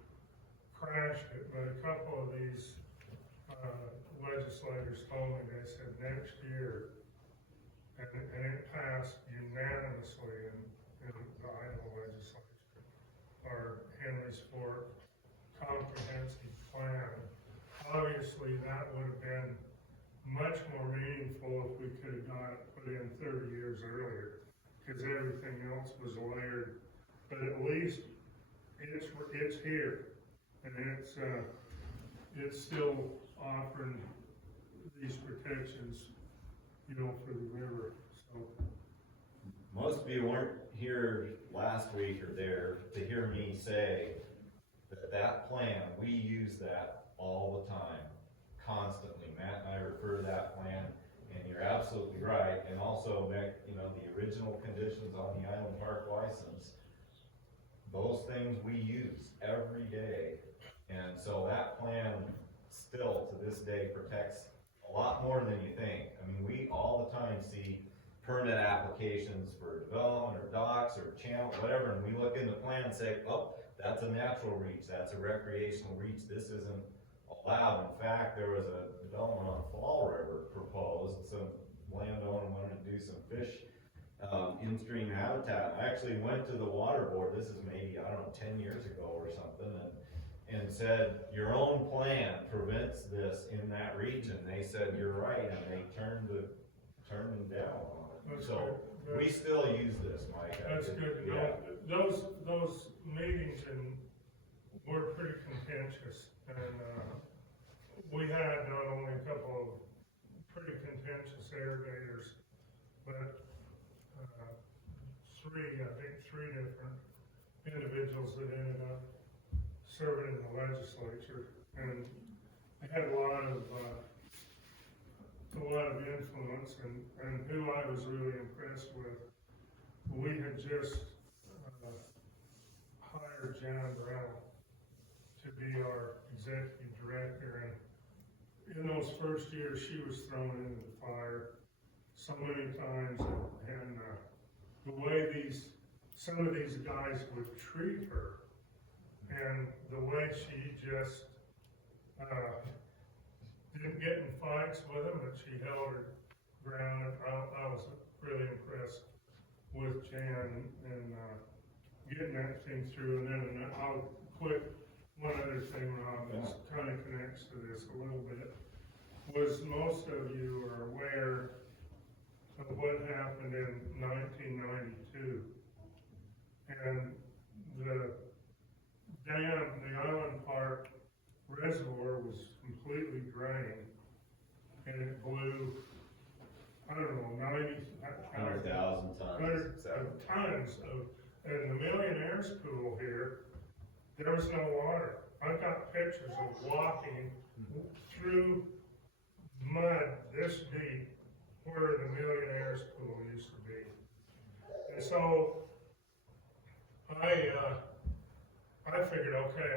crashed it, but a couple of these legislators told me, they said next year, and it passed unanimously in the Idaho legislature, our Henry's Fork comprehensive plan. Obviously, that would have been much more meaningful if we could have got it put in 30 years earlier, because everything else was layered. But at least it's here, and it's still offering these protections, for the river. So Most of you weren't here last week or there to hear me say that plan, we use that all the time, constantly. Matt and I refer to that plan, and you're absolutely right. And also, Mick, the original conditions on the Island Park license, those things we use every day. And so that plan still to this day protects a lot more than you think. I mean, we all the time see permit applications for development or docks or channel, whatever, and we look in the plan and say, oh, that's a natural reach, that's a recreational reach, this isn't allowed. In fact, there was a development on Fall River proposed, some landowner wanted to do some fish in-stream habitat. I actually went to the water board, this is maybe, 10 years ago or something, and said, your own plan prevents this in that region. They said, you're right, and they turned them down on it. That's So good. we still use this, Mike. That's good to know. Those meetings were pretty contentious, and we had not only a couple of pretty contentious irrigators, but three different individuals that ended up serving in the legislature, and they had a lot of influence, and who I was really impressed with. We had just hired Jan Brown to be our executive director, and in those first years, she was thrown into the fire so many times, and the way some of these guys would treat her, and the way she just didn't get in fights with them, but she held her ground. I was really impressed with Jan and getting that thing through. And then I'll quit. One other thing, Rob, this kind of connects to this a little bit, was most of you are aware of what happened in 1992. And the dam, the Island Park reservoir was completely drained, and it blew, 100,000 tons. 100 tons of, and the Millionaire's Pool here, there was no water. I've got pictures of walking through mud this deep where the Millionaire's Pool used to be. And so I figured, okay,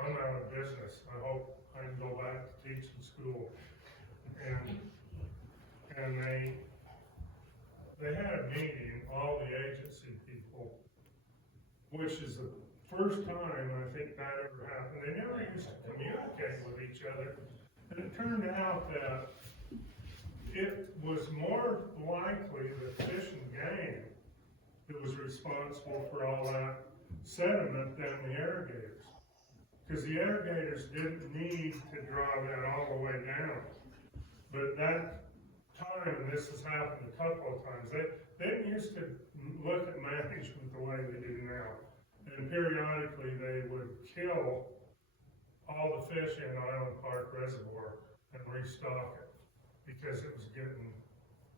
I'm out of business. I hope I can go back to teaching school. And they had a meeting, all the agency people, which is the first time I think that ever happened. They never used to communicate with each other. And it turned out that it was more likely the Fish and Game that was responsible for all that sediment than the irrigators. Because the irrigators didn't need to draw that all the way down. But that time, and this has happened a couple of times, they used to look at management the way they do now. And periodically, they would kill all the fish in Island Park Reservoir and restock it because it was getting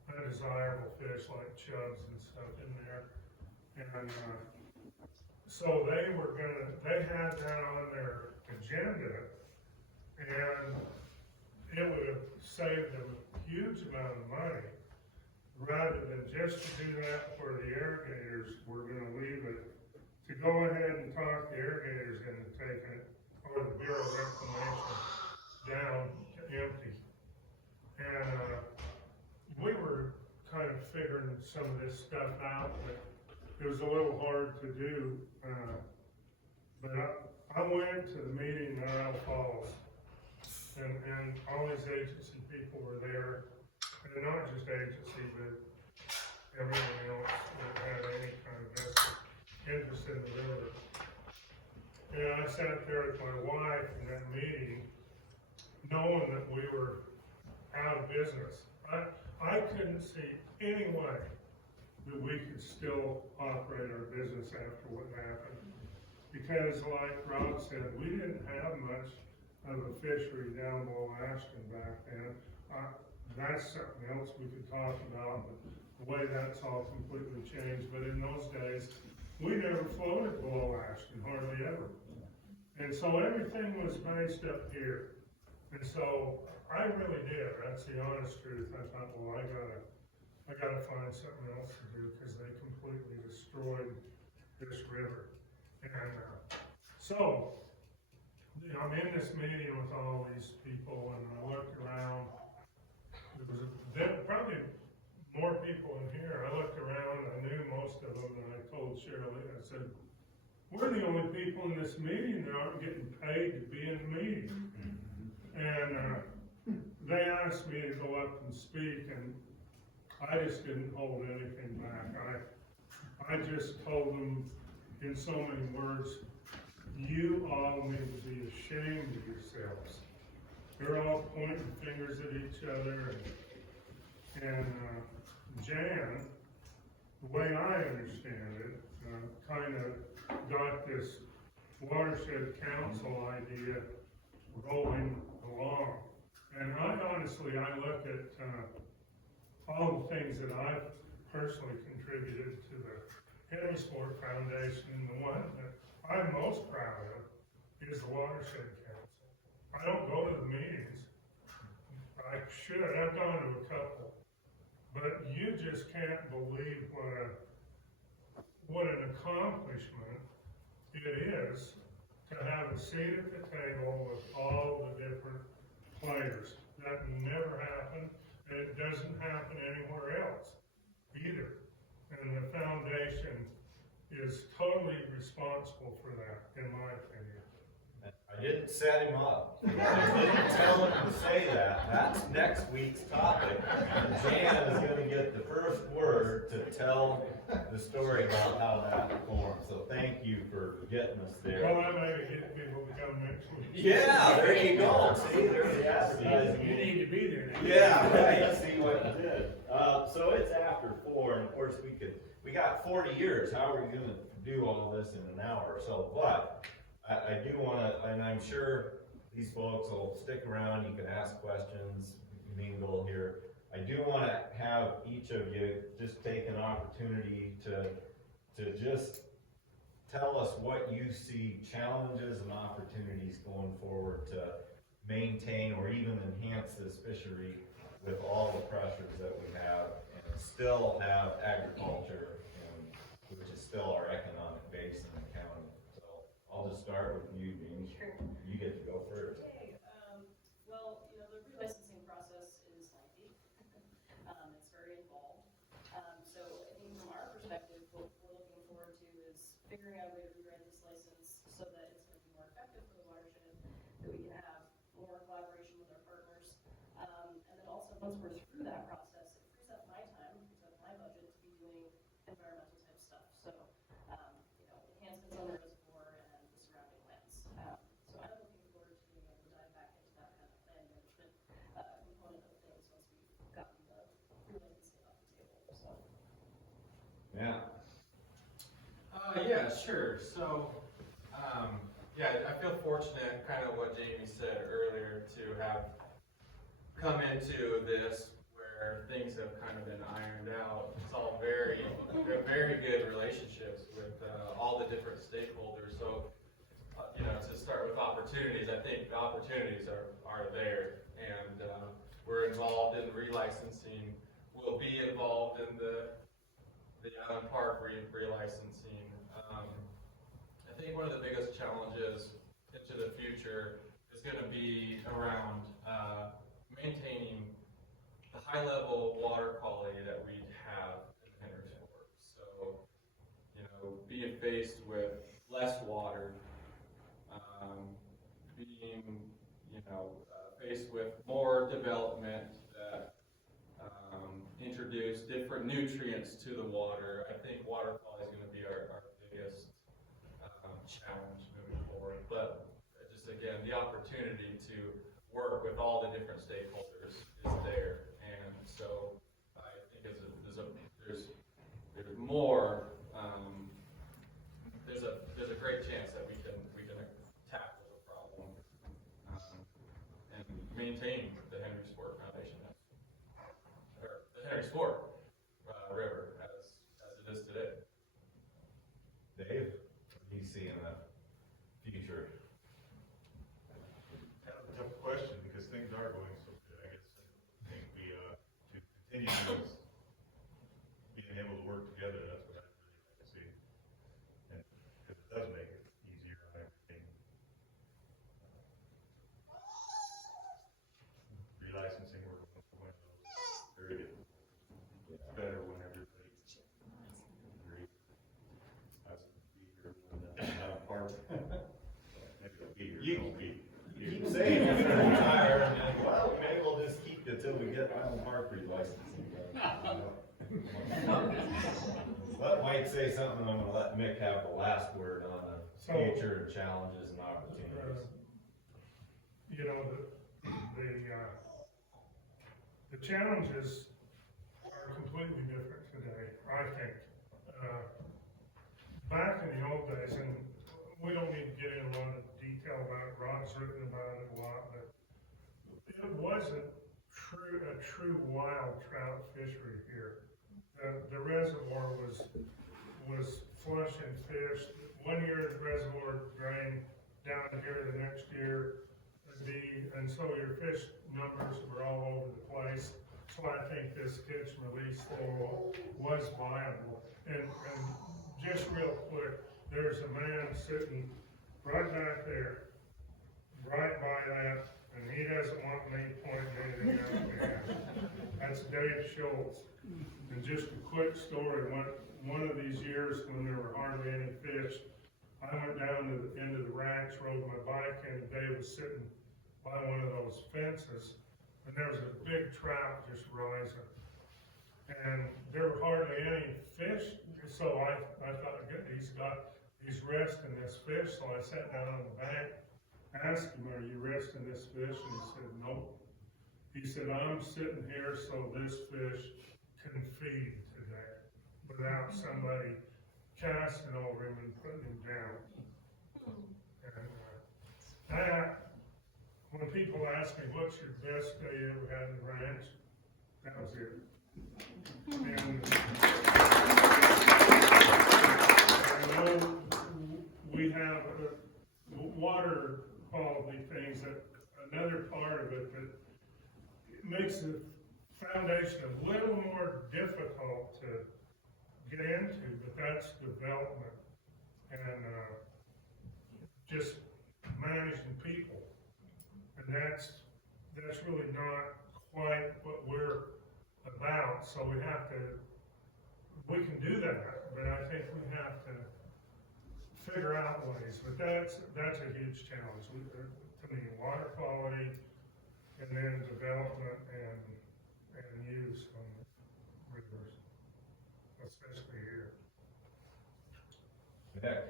undesirable fish like chubs and stuff in there. And so they had that on their agenda, and it would have saved them a huge amount of money. Rather than just to do that for the irrigators, we're gonna leave it to go ahead and talk the irrigators into taking it, or the Bureau of Reclamation, down to empty. And we were kind of figuring some of this stuff out, but it was a little hard to do. But I went to the meeting in Isle Falls, and all these agency people were there, and not just agency, but everyone else that had any kind of vested interest in the river. And I sat there with my wife in that meeting, knowing that we were out of business. I couldn't see any way that we could still operate our business after what happened. Because like Rob said, we didn't have much of a fishery down below Ashton back then. That's something else we could talk about, but the way that's all completely changed. But in those days, we never floated below Ashton, hardly ever. And so everything was based up here. And so I really did, that's the honest truth. I thought, well, I gotta find something else to do because they completely destroyed this river. And so, you know, I'm in this meeting with all these people, and I looked around. There was probably more people in here. I looked around, I knew most of them, and I told Shirley, I said, we're the only people in this meeting that aren't getting paid to be in the meeting. And they asked me to go up and speak, and I just didn't hold anything back. I just told them in so many words, you all need to be ashamed of yourselves. They're all pointing fingers at each other, and Jan, the way I understand it, kind of got this watershed council idea rolling along. And I look at all the things that I've personally contributed to the Hively Sport Foundation. The one that I'm most proud of is the Watershed Council. I don't go to the meetings. I should. I've gone to a couple. But you just can't believe what an accomplishment it is to have a seat at the table with all the different players. That never happened, and it doesn't happen anywhere else either. And the foundation is totally responsible for that, in my opinion. I didn't set him up. I didn't tell him to say that. That's next week's topic. And Jan is gonna get the first word to tell the story about how that formed. So thank you for getting us there. Well, I may get people to come next week. Yeah, there you go. See, there's the advertising. You need to be there now. Yeah, right. See what you did. So it's after 4, and of course we got 40 years. How are we gonna do all this in an hour or so? But I do wanna, and I'm sure these folks will stick around. You can ask questions, mingle here. I do wanna have each of you just take an opportunity to just tell us what you see challenges and opportunities going forward to maintain or even enhance this fishery with all the pressures that we have and still have agriculture, which is still our economic base in the county. So I'll just start with you, Dean. Sure. You get to go first. Okay, well, you know, the relicensing process is lengthy. It's very involved. So I think from our perspective, what we're looking forward to is figuring out a way to regrant this license so that it's going to be more effective for the watershed, that we can have more collaboration with our partners. And then also, once we're through that process, it frees up my time, frees up my budget to be doing environmental type stuff. So, you know, enhancements on the reservoir and the surrounding lands. So I'm looking forward to being able to dive back into that kind of land management component of things once we've gotten the relicensing off the table. So Yeah. Yeah, sure. So, yeah, I feel fortunate, kind of what Jamie said earlier, to have come into this where things have kind of been ironed out. It's all very good relationships with all the different stakeholders. So, to start with opportunities, I think the opportunities are there, and we're involved in relicensing. We'll be involved in the Island Park relicensing. I think one of the biggest challenges into the future is going to be around maintaining the high level water quality that we have in Henry Ford. So, being faced with less water, being, faced with more development that introduce different nutrients to the water. I think water quality is going to be our biggest challenge moving forward. But just again, the opportunity to work with all the different stakeholders is there, and so I think there's more. There's a great chance that we can tackle the problem and maintain the Henry Sport Foundation, or the Henry Sport River as it is today. Dave, what do you see in the future? Kind of a tough question because things are going so good. I guess I think we to continue this, being able to work together. That's what I'd really like to see, and because it does make it easier on everything. Relicensing, we're one of those. Very good. It's better when everybody agrees. Us be here when the park. Maybe it'll be here. You- It'll be You here. keep saying you're gonna retire, and then, well, maybe we'll just keep you till we get Island Park relicensing. Let Mike say something, I'm gonna let Mick have the last word on the So- future and challenges and opportunities. You know, the challenges are completely different today, I think. Back in the old days, and we don't need to get into a lot of detail about it, Rod's written about it a lot, but it wasn't a true wild trout fishery here. The reservoir was flush and fish. One year the reservoir drained down here, the next year and so your fish numbers were all over the place. So I think this catch and release thing was viable. And just real quick, there's a man sitting right back there, right by that, and he doesn't want me pointing anything out there. That's Dave Schultz. And just a quick story, one of these years when there were hardly any fish, I went down to the end of the ranch, rode my bike in, and Dave was sitting by one of those fences, and there was a big trout just rising. And there were hardly any fish, so I thought, good, he's resting this fish, so I sat down on the bank, asked him, are you resting this fish? And he said, nope. He said, I'm sitting here so this fish can feed today, without somebody casting over him and putting him down. And when people ask me, what's your best day you ever had in the ranch? That was it. And I know we have water quality things, that another part of it that makes the foundation a little more difficult to get into, but that's development and just managing people. And that's really not quite what we're about, so we can do that, but I think we have to figure out ways, but that's a huge challenge. To me, water quality, and then development and use on rivers, especially here. Mick,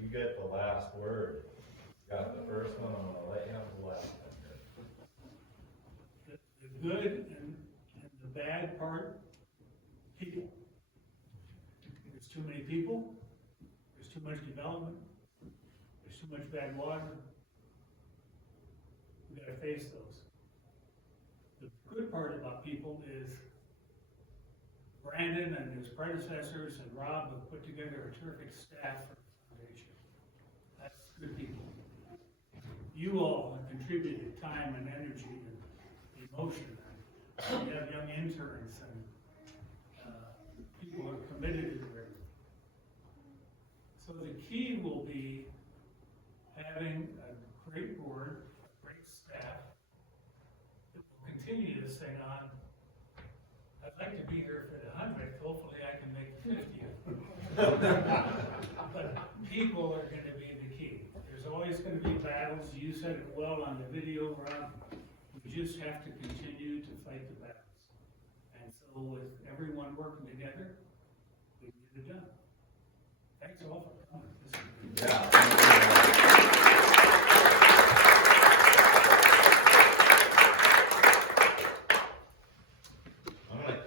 you get the last word. You got the first one, I'm gonna let you have the last one. The good and the bad part, people. too much bad water. We gotta face those. The good part about people is Brandon and his predecessors and Rob have put together a terrific staff for the foundation. That's good people. You all have contributed time and energy and emotion. You have young interns and people are committed to the river. So the key will be having a great board, a great staff that will continue this thing on. I'd like to be here for the 100th, hopefully I can make the 50th. But people are gonna be the key. There's always gonna be battles, you said it well on the video, Rob. We just have to continue to fight the battles. And so with everyone working together, we can get it done. Thanks all for coming. This is- Yeah.